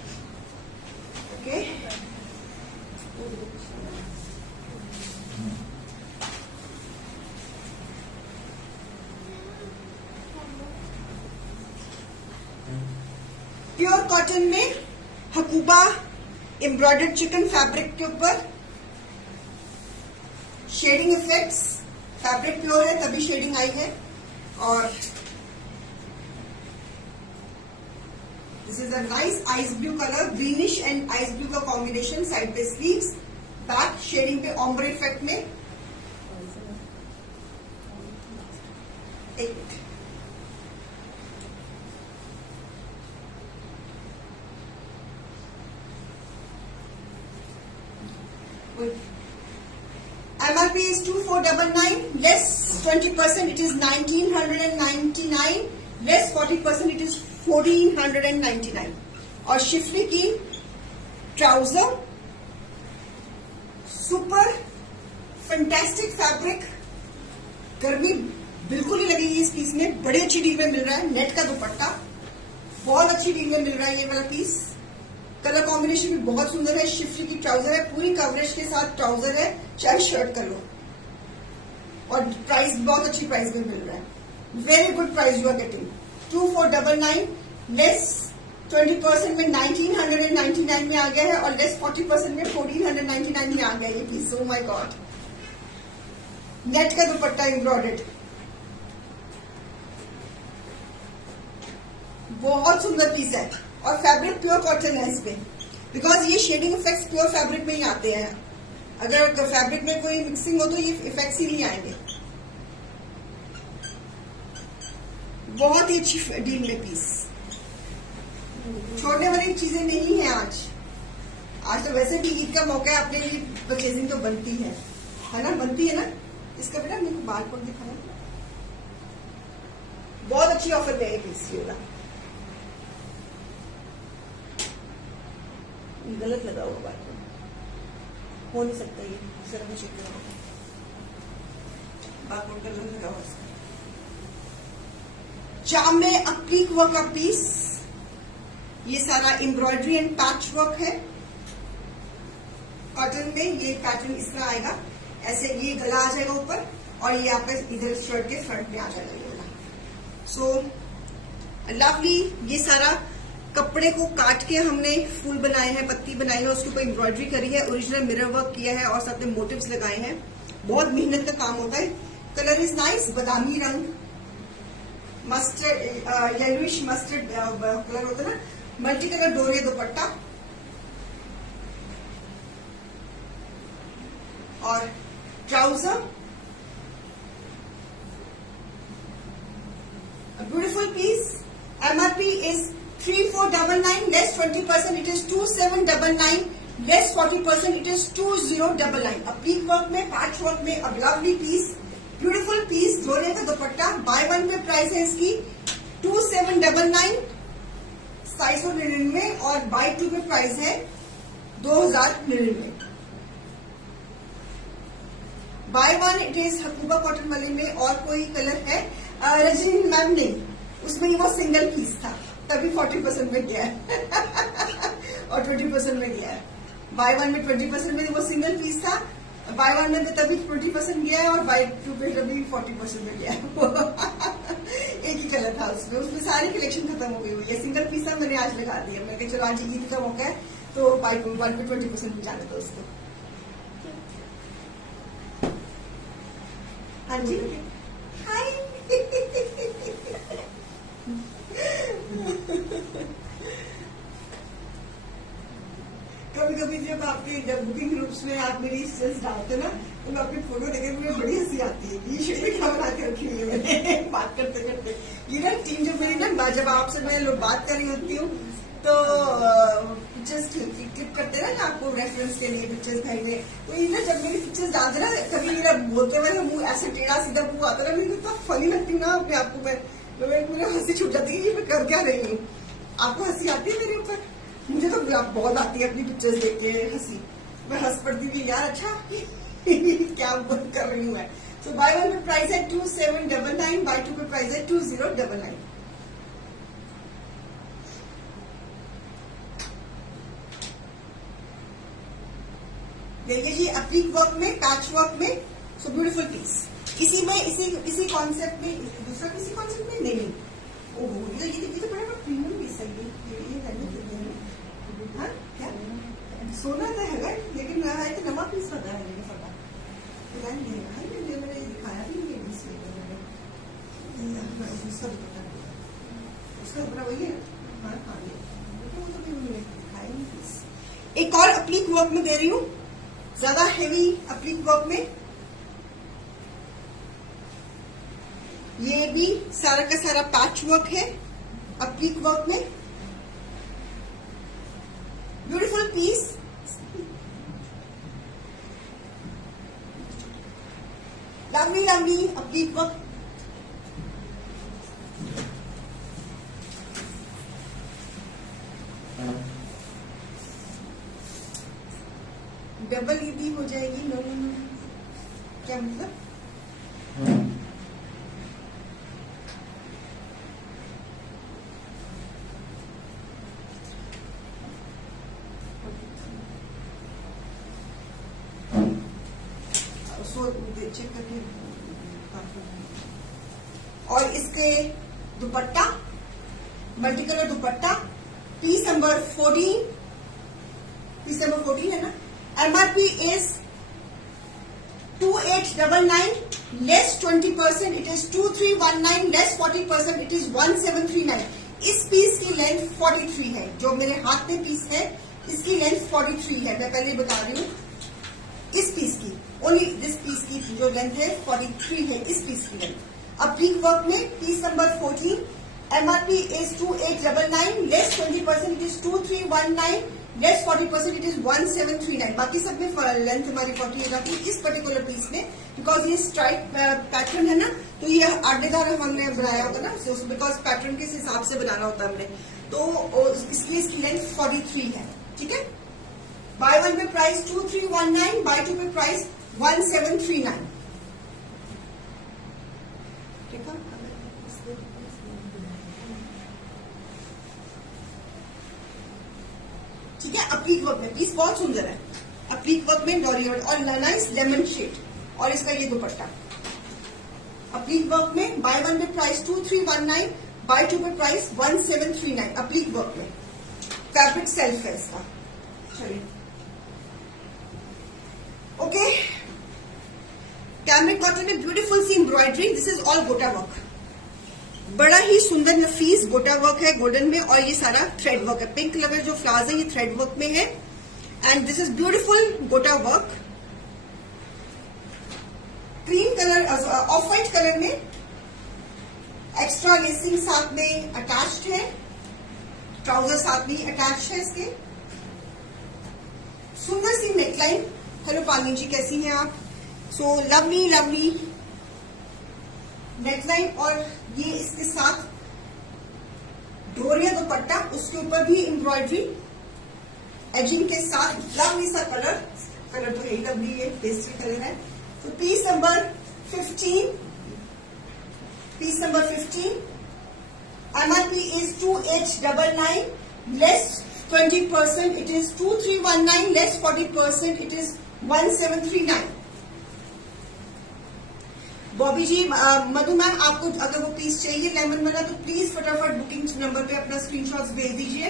ओके, प्योर कॉटन में हकूबा एम्ब्रॉयडर्ड चिकन फैब्रिक के ऊपर shading effects, fabric pure है तभी shading आई है। और this is a nice ice blue colour, greenish and ice blue का combination, side पे स्लीव्स, बैक शेडिंग पे ऑम्ब्रे इफेक्ट में। एक minute, MRP is 2499, less 20% it is 1999, less 40% it is 1499। और शिफली की ट्राउजर, सुपर फैंटास्टिक फैब्रिक, गर्मी बिल्कुल ही लगेगी इस पीस में, बड़ी अच्छी डील में मिल रहा है। नेट का दुपट्टा बहुत अच्छी डील में मिल रहा है, ये वाला पीस, कलर कॉम्बिनेशन भी बहुत सुंदर है। शिफली की ट्राउजर है, पूरी कवरेज के साथ ट्राउजर है, चाहे शर्ट कर लो, और प्राइस बहुत अच्छी प्राइस में मिल रहा है, very good price you are getting. 2499 less 20% में 1999 में आ गया है, और लेस 40% में 1499 में आ गया ये piece. Oh my god, net का दुपट्टा एम्ब्रॉयडर्ड, बहुत सुंदर पीस है, और फैब्रिक प्योर कॉटन है इसमें, बिकॉज ये शेडिंग इफेक्ट्स प्योर फैब्रिक में ही आते हैं। अगर फैब्रिक में कोई मिक्सिंग हो तो ये इफेक्ट्स ही नहीं आएंगे। बहुत ही अच्छी डील में पीस, छोड़ने वाली चीजें नहीं है आज तो वैसे भी ईद का मौका है, अपने लिए परचेजिंग तो बनती है ना, बनती है ना। इसका बेटा मेरे को बार कोड दिखाना, बहुत अच्छी ऑफर में है पीस, ये वाला गलत लगा हुआ बात हो नहीं सकता, ये सर में चेक करो, बारकोड गलत लगा हुआ। जाम में अप्लीक वर्क का पीस, ये सारा एम्ब्रॉयडरी एंड पैच वर्क है कॉटन में। ये पैटर्न इस तरह आएगा, ऐसे ये गला आ जाएगा ऊपर, और ये आपका इधर शर्ट के फ्रंट में आ जाएगा ये वाला। सो लवली, ये सारा कपड़े को काट के हमने फूल बनाए हैं, पत्ती बनाई है, उसके ऊपर एम्ब्रॉयडरी करी है, ओरिजिनल मिरर वर्क किया है, और साथ में मोटिव्स लगाए हैं। बहुत मेहनत का काम होता है। कलर इज नाइस, बादामी रंग, मस्टर्ड, येलोइश मस्टर्ड कलर होता है ना, मल्टी कलर डोरिया दुपट्टा, और trouser, beautiful piece. MRP is 3499, less 20% it is 2799, less 40% it is 2099। अप्लीक work में, पैच वर्क में, अब लवली पीस, ब्यूटीफुल पीस, जोड़े का दुपट्टा। बाय वन पे प्राइस है इसकी 2799 799, और बाय टू पे प्राइस है 2099। बाय वन इट इज हकूबा कॉटन वाले में। और कोई कलर है रजनी मैम नहीं, उसमें वो सिंगल पीस था, तभी 40% में गया है और 20% में गया है। बाय वन में 20% में वो सिंगल पीस था, बाय वन में तभी 20% गया है, और बाय टू पे तभी 40% में गया है एक ही कलर था उसमें सारी कलेक्शन खत्म हो गई हुई है। सिंगल पीस था, मैंने आज लगा दिया। मैं चलो आज ईद का मौका है तो बाय वन पे 20% में जाने दो उसको। हाँ जी, हाय कभी कभी जब बुकिंग ग्रुप्स में आप मेरी स्टेटस डालते ना, तो मैं अपनी फोटो देखे मुझे बड़ी हंसी आती है। ये शेर क्या बना के रखी हुई है मैंने बात करते करते। ये ना टीम जो मेरी ना, जब आपसे मैं लोग बात कर रही होती हूँ तो ना आपको रेफरेंस के लिए पिक्चर्स भेजने, तो ये ना जब मेरी पिक्चर्स डालते ना, कभी मेरा बोलते हुए मुंह ऐसे टेढ़ा सीधा मुंह आता ना, मुझे इतना फनी लगती हूँ ना अपने आप को मैं, तो मुझे हंसी छूट जाती है कि मैं कर क्या रही हूँ। आपको हंसी आती है मेरे ऊपर? मुझे तो बहुत आती है अपनी पिक्चर्स देख के हंसी, मैं हंस पड़ती हूँ यार, अच्छा क्या कर रही हूँ मैं। So buy one pay price है 2799, buy two पे प्राइस है 2099। देखिए जी, एप्लिक वर्क में, पैच वर्क में, सो ब्यूटीफुल पीस। इसी में इसी कॉन्सेप्ट में, दूसरा किसी कॉन्सेप्ट में नहीं। ओहो, ये तो बड़ा प्रीमियम पीस है ये। हाँ क्या सोना तो है, लेकिन है तो नवा पीस पता है मुझे, पता मैंने दिखाया भी नहीं उसका बड़ा वही है। हाँ हाँ, वो तो दिखाया नहीं पीस। एक और एप्लिक वर्क में दे रही हूँ, ज्यादा हेवी एप्लिक वर्क में। ये भी सारा का सारा पैच वर्क है एप्लिक वर्क में, beautiful piece. Lovely lovely applique work. Double ईदी हो जाएगी, नो नो नो, क्या मतलब? चेक करके। और इसके dupatta, multi colour dupatta, piece number 14, piece number 14 है ना। MRP is 2899, less 20%, it is 2319, less 40%, it is 1739। इस पीस की लेंथ 43 है, जो मेरे हाथ में पीस है इसकी लेंथ 43 है, मैं पहले बता रही हूँ। इस पीस की, ओनली दिस पीस की जो लेंथ है 43 है, इस पीस की लेंथ। एप्लिक वर्क में piece number 14, MRP is 2899, less 20%, it is 2319, less 40%, it is 1739। बाकी सब में लेंथ हमारी 48 आती है। इस पर्टिकुलर पीस में बिकॉज ये स्ट्राइप पैटर्न है ना, तो ये आडेदार हमने बनाया होता ना, बिकॉज पैटर्न के हिसाब से बनाना होता है हमने, तो इसलिए इसकी लेंथ 43 है। ठीक है, bye one pay price 2319, buy two pay price 1739। ठीक है, ठीक है। एप्लिक वर्क में पीस बहुत सुंदर है, एप्लिक वर्क में डॉरियड और नाइस लेमन शेड, और इसका ये दुपट्टा। एप्लिक वर्क में buy one pay price 2319, buy two pay price 1739। Applique work में फैब्रिक सेल्फ है इसका। चलिए ओके, कैमरिक कॉटन में ब्यूटीफुल सी embroidery, this is all gota work, बड़ा ही सुंदर नफीस गोटा वर्क है गोल्डन में, और ये सारा थ्रेड वर्क है। पिंक कलर जो फ्लावर्स है ये थ्रेड वर्क में है, एंड दिस इज ब्यूटीफुल गोटा work. Cream colour, of white colour में एक्स्ट्रा लेसिंग साथ में अटैच्ड है, ट्राउजर साथ में अटैच्ड है इसके। सुंदर सी नेकलाइन। हेलो पानी जी, कैसी हैं आप? सो लवली लवली नेकलाइन, और ये इसके साथ डोरिया दुपट्टा, उसके ऊपर भी एम्ब्रॉयडरी एजिंग के साथ। लवली सा कलर तो है लवली, ये पेस्टल कलर है। तो piece number 15, piece number 15, MRP is 2899, less 20%, it is 2319, less 40%, it is 1739। Bobby ji, Madhu ma'am, आपको अगर वो पीस चाहिए लेमन वाला तो प्लीज फटाफट बुकिंग नंबर पे अपना स्क्रीनशॉट्स भेज दीजिए।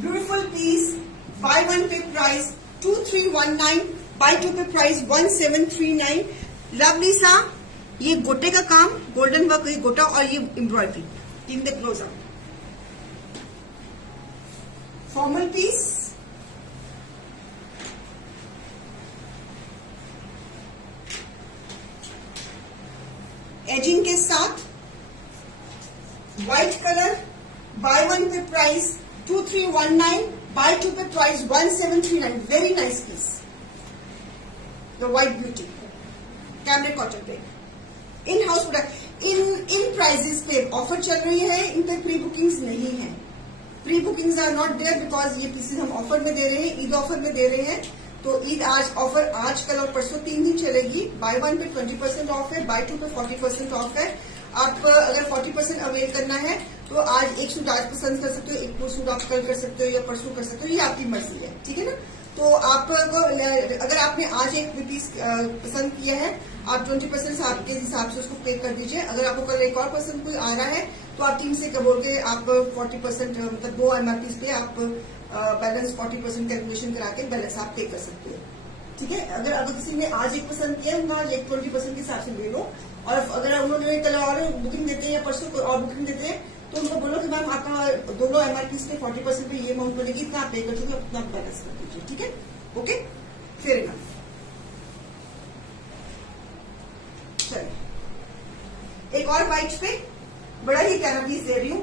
Beautiful piece, bye one pay price 2319, buy two pay price 1739। Lovely सा ये गोटे का काम, गोल्डन वर्क, ये गोटा और ये embroidery in the closer. Formal piece, edging के साथ white colour, buy one pay price 2319, buy two pay price 1739. Very nice piece. The white beauty cambric cotton पे इन हाउस प्रोडक्ट. इन प्राइजेस पे offer चल रही है. इन पे प्री बुकिंग्स नहीं है. Pre bookings are not there because ये पीसेस हम ऑफर में दे रहे हैं, ईद ऑफर में दे रहे हैं. तो ईद आज ऑफर आज कल और परसों 3 दिन चलेगी. बाय वन पे 20% ऑफ है, बाय टू पे 40% ऑफ है. आप अगर 40% अवेल करना है तो आज एक सूट आज पसंद कर सकते हो, एक सूट आप कल कर सकते हो या परसों कर सकते हो, ये आपकी मर्जी है. ठीक है ना. तो आपको अगर आपने आज एक पीस पसंद किया है, आप 20% आपके हिसाब से उसको पे कर दीजिए. अगर आपको कल एक और पसंद कोई आ रहा है तो आप टीम से बोल के आप 40% मतलब 2 MRPs पे आप बैलेंस 40% कैलकुलेशन करा के बैलेंस आप पे कर सकते हो. ठीक है. अगर किसी ने आज एक पसंद किया है, उनका एक 20% के हिसाब से ले लो. और अगर उन्होंने कल और बुकिंग देते हैं या परसों कोई और बुकिंग देते हैं तो उनको बोलो कि मैम आपका दोनों MRPs पे 40% पे ये अमाउंट बनेगी, इतना आप पे कर दीजिए, उतना बैलेंस कर दीजिए. ठीक है. ओके. Fair enough. चलिए एक और व्हाइट पे बड़ा ही प्यारा पीस दे रही हूँ.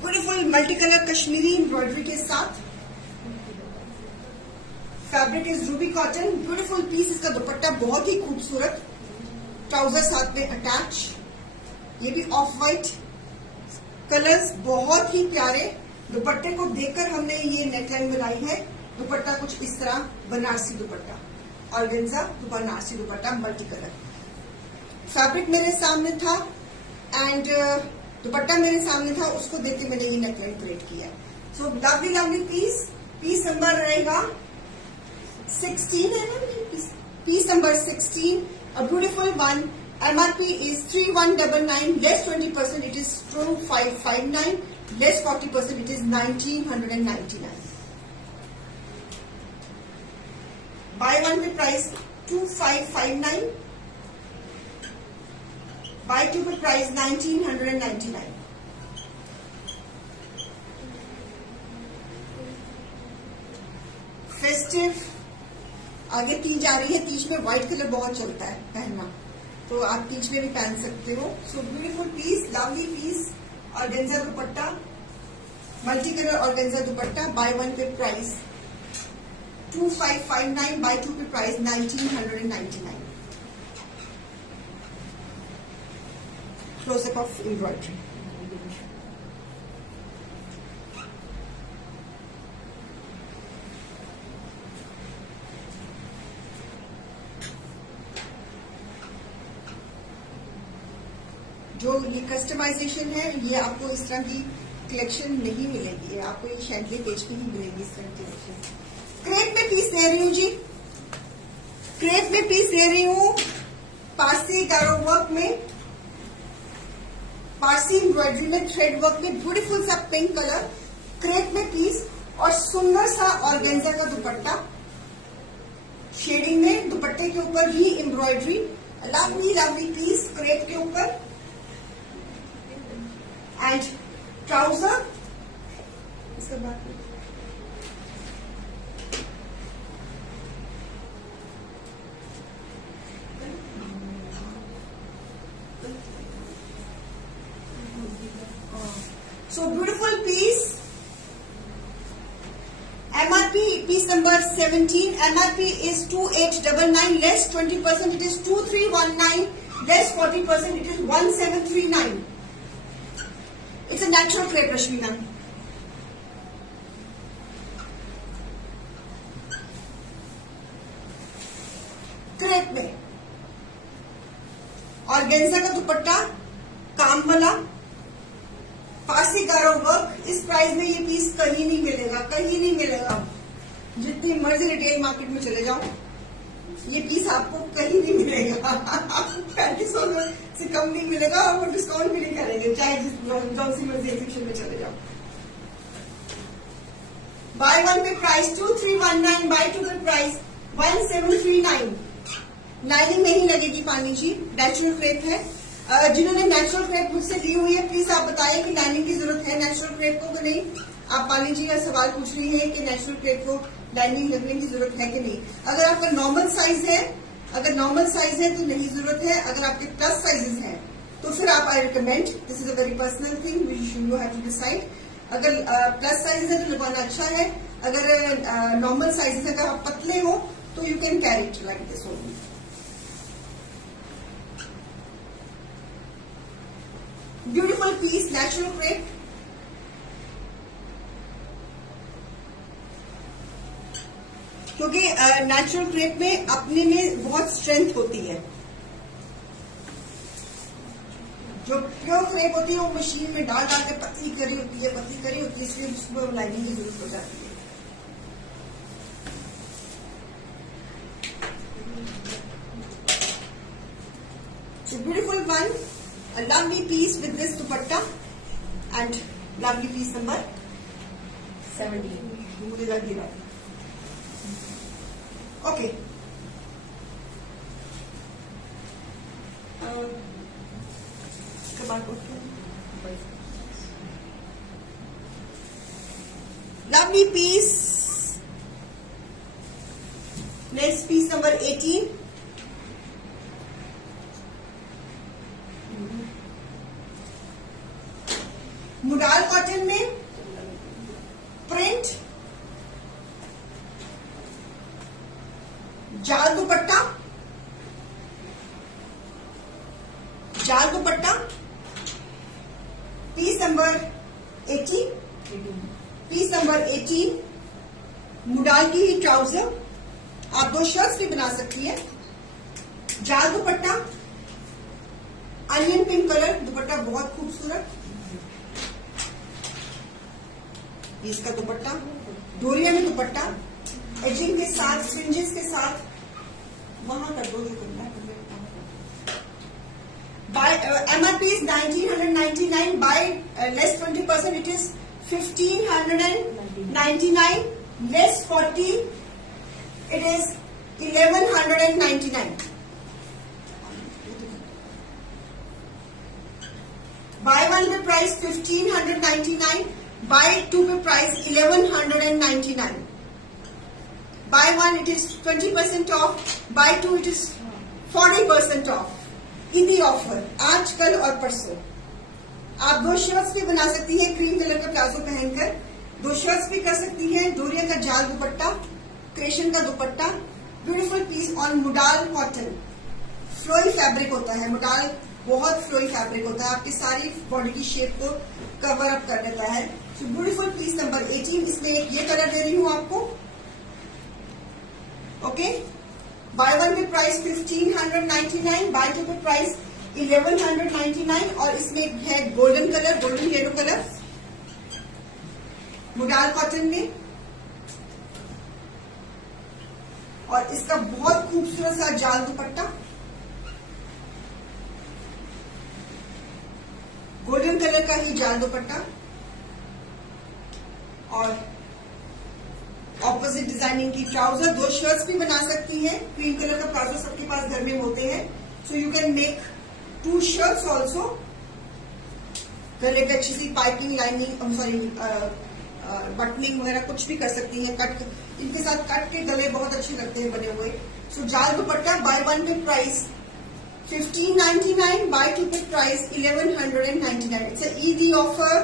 Beautiful multi colour Kashmiri embroidery के साथ. Fabric is ruby cotton. Beautiful piece. इसका दुपट्टा बहुत ही खूबसूरत. ट्राउजर साथ में अटैच. ये भी ऑफ वाइट कलर्स बहुत ही प्यारे. दुपट्टे को देखकर हमने ये नेकलाइन बनाई है. दुपट्टा कुछ इस तरह बनारसी दुपट्टा, ऑर्गेन्जा बनारसी दुपट्टा मल्टी कलर. फैब्रिक मेरे सामने था एंड दुपट्टा मेरे सामने था, उसको देख के मैंने ये नेकलाइन क्रिएट किया. So lovely lovely piece. Piece number रहेगा 16 है ना. Piece number 16. A beautiful one. MRP is 3199, less 20% it is 2559, less 40% it is 1999. Buy one pay price 2559, buy two pay price 1999. Festive आगे तीज आ रही है. तीज में व्हाइट कलर बहुत चलता है पहनना, तो आप तीज में भी पहन सकते हो. So beautiful piece, lovely piece. Organza dupatta, multi colour organza dupatta. Buy one pay price 2559, buy two pay price 1999. Close up of embroidery. जो ये कस्टमाइजेशन है, ये आपको इस तरह की कलेक्शन नहीं मिलेगी. आपको ये शैंडली पेज पे ही मिलेगी इस तरह की कलेक्शन. क्रेप में पीस दे रही हूँ जी. क्रेप में पीस दे रही हूँ. पारसी गारो वर्क में, पारसी एम्ब्रॉयडरी में, थ्रेड वर्क में, ब्यूटीफुल सा पिंक कलर. क्रेप में पीस और सुंदर सा ऑर्गेन्जा का दुपट्टा शेडिंग में. दुपट्टे के ऊपर भी embroidery. Lovely lovely piece crepe के ऊपर. एंड ट्राउजर इसके बाद so beautiful piece. MRP piece number 17. MRP is 2899, less 20% it is 2319, less 40% it is 1739. It's a natural crepe Rashmina. Crepe में ऑर्गेन्जा का दुपट्टा, काम वाला, पारसी गारो वर्क. इस प्राइस में ये पीस कहीं नहीं मिलेगा, कहीं नहीं मिलेगा. जितनी मर्जी रिटेल मार्केट में चले जाओ, ये पीस आपको कहीं नहीं मिलेगा. 3500 से कम नहीं मिलेगा और वो डिस्काउंट भी नहीं करेंगे, चाहे जौन सी मर्जी एग्जीबिशन में चले जाओ. Bye one pay price 2319, buy two pay price 1739. Lining नहीं लगेगी पानी जी, नेचुरल क्रेप है. जिन्होंने नेचुरल क्रेप मुझसे ली हुई है प्लीज आप बताइए कि लाइनिंग की जरूरत है नेचुरल क्रेप को कि नहीं. आप पानी जी का सवाल पूछ रही है कि नेचुरल क्रेप को लाइनिंग लगने की जरूरत है कि नहीं. अगर आपका नॉर्मल साइज है, तो नहीं जरूरत है. अगर आपके प्लस साइजेस हैं तो फिर आप I recommend, this is a very personal thing which you have to decide. अगर प्लस साइज है तो लगवाना अच्छा है, अगर नॉर्मल साइज है, अगर आप पतले हो तो you can carry it like this only. Beautiful piece, natural crepe, क्योंकि नेचुरल क्रेप में अपने में बहुत स्ट्रेंथ होती है। जो प्योर क्रेप होती है वो मशीन में डाल डाल के पतली करी होती है, इसलिए उसमें लाइनिंग की जरूरत हो जाती है। So beautiful one, a lovely piece with this dupatta and lovely piece number 17. Okay. Lovely piece. Next piece number 18. Modal cotton में प्रिंट, जाल dupatta, piece number 18, piece number 18, modal की ही ट्राउजर, आप 2 शर्ट्स भी बना सकती है। जाल दुपट्टा, अनियन पिंक कलर दुपट्टा, बहुत खूबसूरत। इसका दुपट्टा डोरिया में दुपट्टा, एजिंग के साथ, फ्रिंजेस के साथ, वहां कर दो। Buy MRP is 1999, buy less 20% it is 1599, less 40 it is 1199। Buy 1 pay price 1599, buy 2 pay price 1199। Buy 1 it is 20% off, buy 2 it is 40% off. ईदी ऑफर आज, कल और परसों। आप 2 शर्ट्स भी बना सकती हैं क्रीम कलर का प्लाजो पहनकर, 2 शर्ट्स भी कर सकती हैं। डोरिया का जाल दुपट्टा, क्रेशन का dupatta, beautiful piece on modal cotton. Flowy fabric होता है मुडाल, बहुत फ्लोई फैब्रिक होता है, आपकी सारी बॉडी की शेप को कवर अप कर देता है। सो ब्यूटीफुल पीस नंबर 18, इसमें एक ये कलर दे रही हूं आपको। Okay, bye 1 pay price 1599, buy 2 pay price 1199, और इसमें है golden colour, golden yellow colour, modal cotton में। और इसका बहुत खूबसूरत सा जाल दुपट्टा, गोल्डन कलर का ही जाल दुपट्टा, और ऑपोजिट डिजाइनिंग की ट्राउजर। 2 शर्ट्स भी बना सकती है, क्रीम कलर का प्लाजो सबके पास घर में होते हैं, so you can make 2 shirts also. गले पे अच्छी सी पाइपिंग, लाइनिंग, सॉरी बटनिंग वगैरह कुछ भी कर सकती हैं। कट, इनके साथ कट के गले बहुत अच्छे लगते हैं बने हुए। सो जाल दुपट्टा bye 1 pay price 1599, buy 2 pay price 1199। It's ईदी ऑफर।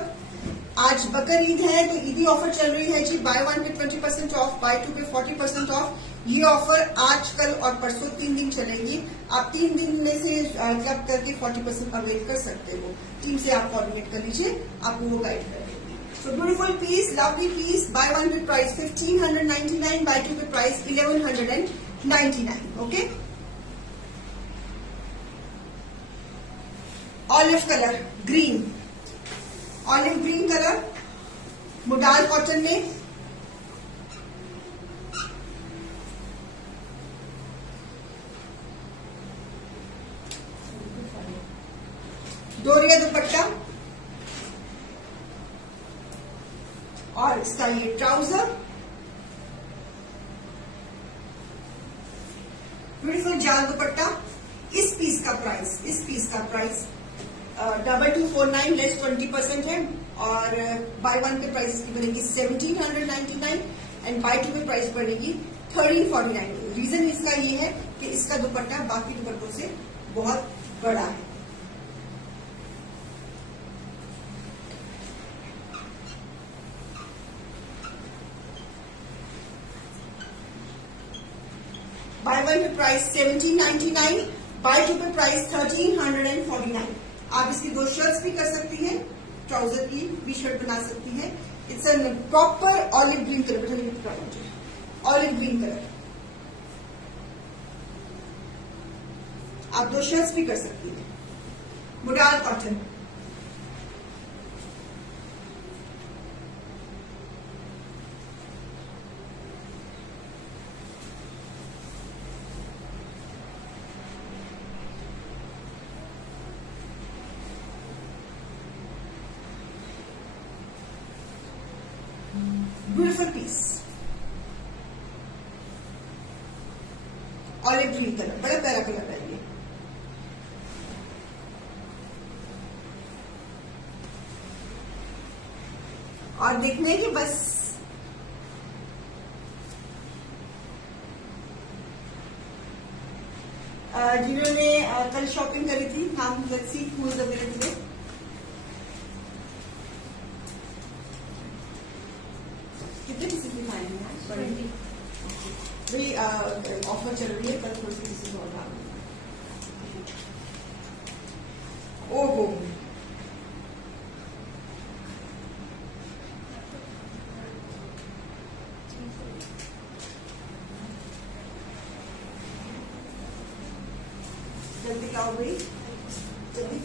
आज बकर ईद है तो ईदी ऑफर चल रही है जी। बाय 1 पे 20% ऑफ, बाय 2 पे 40% ऑफ। ये ऑफर आज, कल और परसों 3 दिन चलेगी। आप 3 दिन में से क्लब करके 40% अवेल कर सकते हो। टीम से आप कोऑर्डिनेट कर लीजिए, आपको वो गाइड कर देंगे। So beautiful piece, lovely piece. Buy 1 pay price 1599, buy 2 pay price 1199। Okay, olive colour green, olive green colour modal cotton में। डोरिया दुपट्टा और इसका ये ट्राउजर। ब्यूटीफुल जाल दुपट्टा। इस पीस का प्राइस 2249, लेस 20% है, और बाय 1 पे प्राइस इसकी बनेगी 1799, एंड बाय 2 पे प्राइस बनेगी 1349। रीजन इसका ये है कि इसका दुपट्टा बाकी दुपट्टों से बहुत बड़ा है। पे price 1799, bye two pay price 1349। आप इसकी दो शर्ट्स भी कर सकती हैं, ट्राउजर की भी शर्ट बना सकती हैं। It's a proper olive green colour, olive green colour. आप दो शर्ट्स भी कर सकती हैं। Modal cotton, beautiful piece, olive green colour, बड़ा प्यारा कलर है ये। और देखने की बस जिन्होंने कल शॉपिंग करी थी, नाम let's see who is available. कितने पीसेस दिखाए हैं? भाई ऑफर चल रही है, कल थोड़ी सी पीसेस और डाल। ओहो, जल्दी लाओ भाई, जल्दी।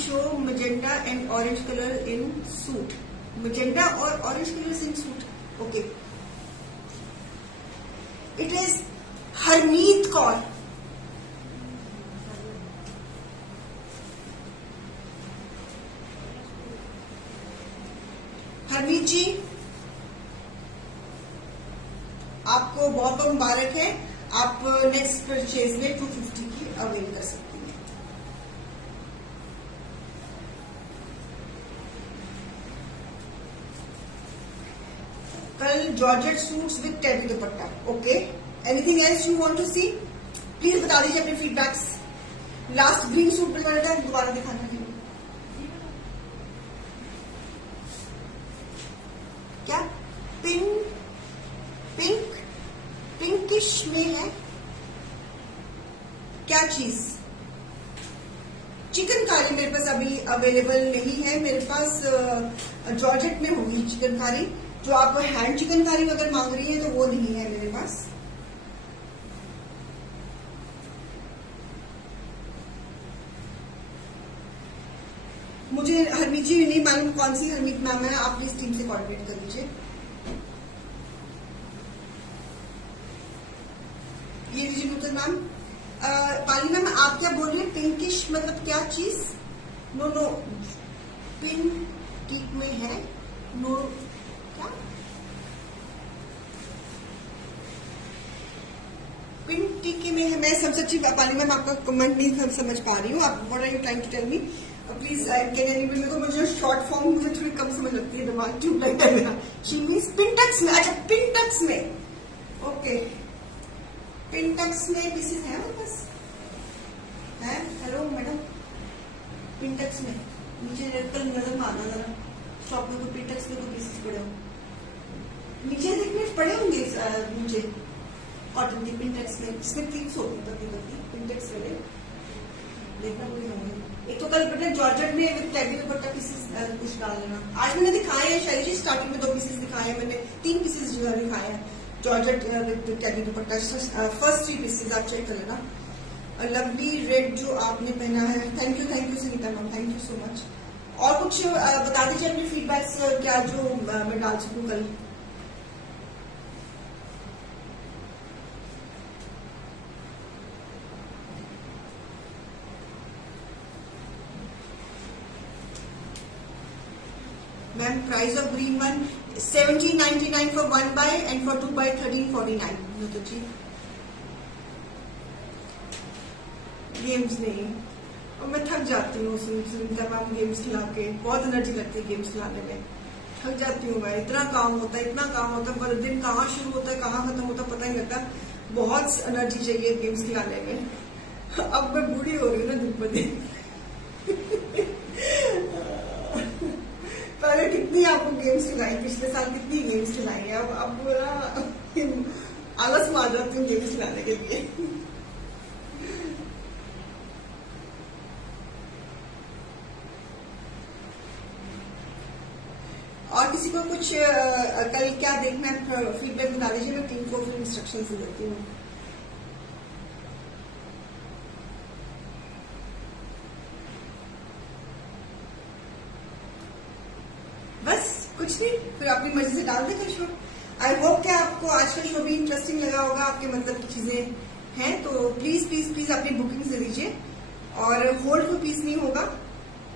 Show magenta and orange color in suit, magenta or orange colors in suit, okay. It is Harmeet Kaur, Harmeet ji आपको बहुत बहुत मुबारक है। आप नेक्स्ट परचेज में 250 की अवेल कर सकते हैं। कल जॉर्जेट सूट्स विद टेबी dupatta, okay. Anything else you want to see, please बता दीजिए अपने फीडबैक्स। लास्ट ग्रीन सूट बनवाना था, दोबारा दिखाना है क्या? पिंकिश में है क्या चीज? चिकनकारी मेरे पास अभी अवेलेबल नहीं है। मेरे पास जॉर्जेट में होगी चिकनकारी। जो आप हैंड चिकनकारी अगर मांग रही है तो वो नहीं है मेरे पास। मुझे हरमीत जी नहीं मालूम कौन सी हरमीत मैम है, आप प्लीज टीम से कोऑर्डिनेट कर लीजिए। ये लीजिए नूतन मैम। पाली मैम आप क्या बोल रहे हैं? पिंकिश मतलब क्या चीज? नो पिंक टिक में है, नो क्या? पिंक टिक में है। मैं सब सच्ची पाली मैम आपका कमेंट नहीं समझ पा रही हूँ। आप what are you trying to tell me? Please can anybody को मुझे शॉर्ट फॉर्म मुझे थोड़ी कम समझ लगती है, दिमाग ट्यूबलाइट है मेरा। शी मीन्स पिंटक्स में। अच्छा पिंटक्स में, ओके। पिंटक्स में पीसेस है मेरे पास है। हेलो मैडम, पिंटक्स में नीचे कल नजर मारना जरा, शॉप में कोई पिंटक्स में कोई पीसेस पड़े हो नीचे देखने पड़े होंगे नीचे कॉटन की पिंटक्स में, जिसमें क्लिप्स होती पतली पिंटक्स वाले देखना कोई होंगे। एक तो कल बेटा जॉर्जेट में विद टैबी दुपट्टा पीसेस कुछ डाल लेना। आज मैंने दिखाए हैं शैली जी, स्टार्टिंग में 2 पीसेस दिखाए हैं मैंने, 3 पीसेस दिखाए हैं georgette with tabby dupatta. First 3 pieces आप चेक कर लेना। लवली रेड जो आपने पहना है, thank you Sunita ma'am, thank you so much. और कुछ बता दीजिए अपने फीडबैक्स क्या जो मैं डाल सकूं कल। Ma'am price of green one 1799 for 1 buy and for 2 buy 1349। तो जी गेम्स नहीं, और मैं थक जाती हूँ सुनीता मैम गेम्स खिला के, बहुत एनर्जी लगती है गेम्स खिलाने में। थक जाती हूँ मैं, इतना काम होता है पर दिन कहाँ शुरू होता है कहाँ खत्म होता है पता नहीं लगता। बहुत एनर्जी चाहिए गेम्स खिलाने में। अब मैं बूढ़ी हो रही हूँ ना दिन ब दिन। कितनी आपको गेम्स खिलाई, पिछले साल कितनी गेम्स खिलाई है, अब पूरा आलस में आ जाती हूँ गेम्स खिलाने के लिए। और किसी को कुछ कल क्या देखना है फीडबैक बता दीजिए, मैं टीम को फिर इंस्ट्रक्शन देती हूँ। बस कुछ नहीं, फिर अपनी मर्जी से डाल देगा शो। आई होप कि आपको आज का शो भी इंटरेस्टिंग लगा होगा, आपके मतलब की चीजें हैं तो प्लीज प्लीज प्लीज अपनी बुकिंग दे दीजिए और होल्ड पर पीस नहीं होगा।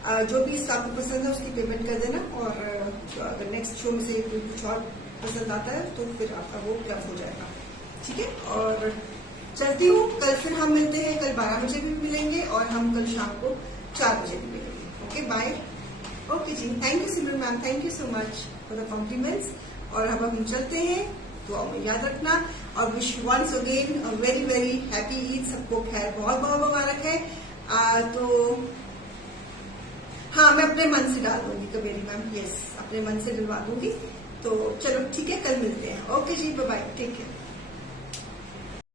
जो पीस आपको पसंद है उसकी पेमेंट कर देना, और अगर नेक्स्ट शो में से कुछ और पसंद आता है तो फिर आपका वो क्लब हो जाएगा, ठीक है। और चलती हूँ, कल फिर हम मिलते हैं, कल 12 बजे भी मिलेंगे और हम कल शाम को 4 बजे भी मिलेंगे। Okay bye. ओके जी, thank you Simran ma'am, thank you so much for the compliments. और अब हम चलते हैं तो हमें याद रखना और wish once again a very very happy Eid. सबको खैर बहुत बहुत मुबारक है। तो हाँ, मैं अपने मन से डाल दूंगी कबीरी मैम, यस अपने मन से डलवा दूंगी। तो चलो ठीक है, कल मिलते हैं। ओके जी, बाय बाय, टेक केयर।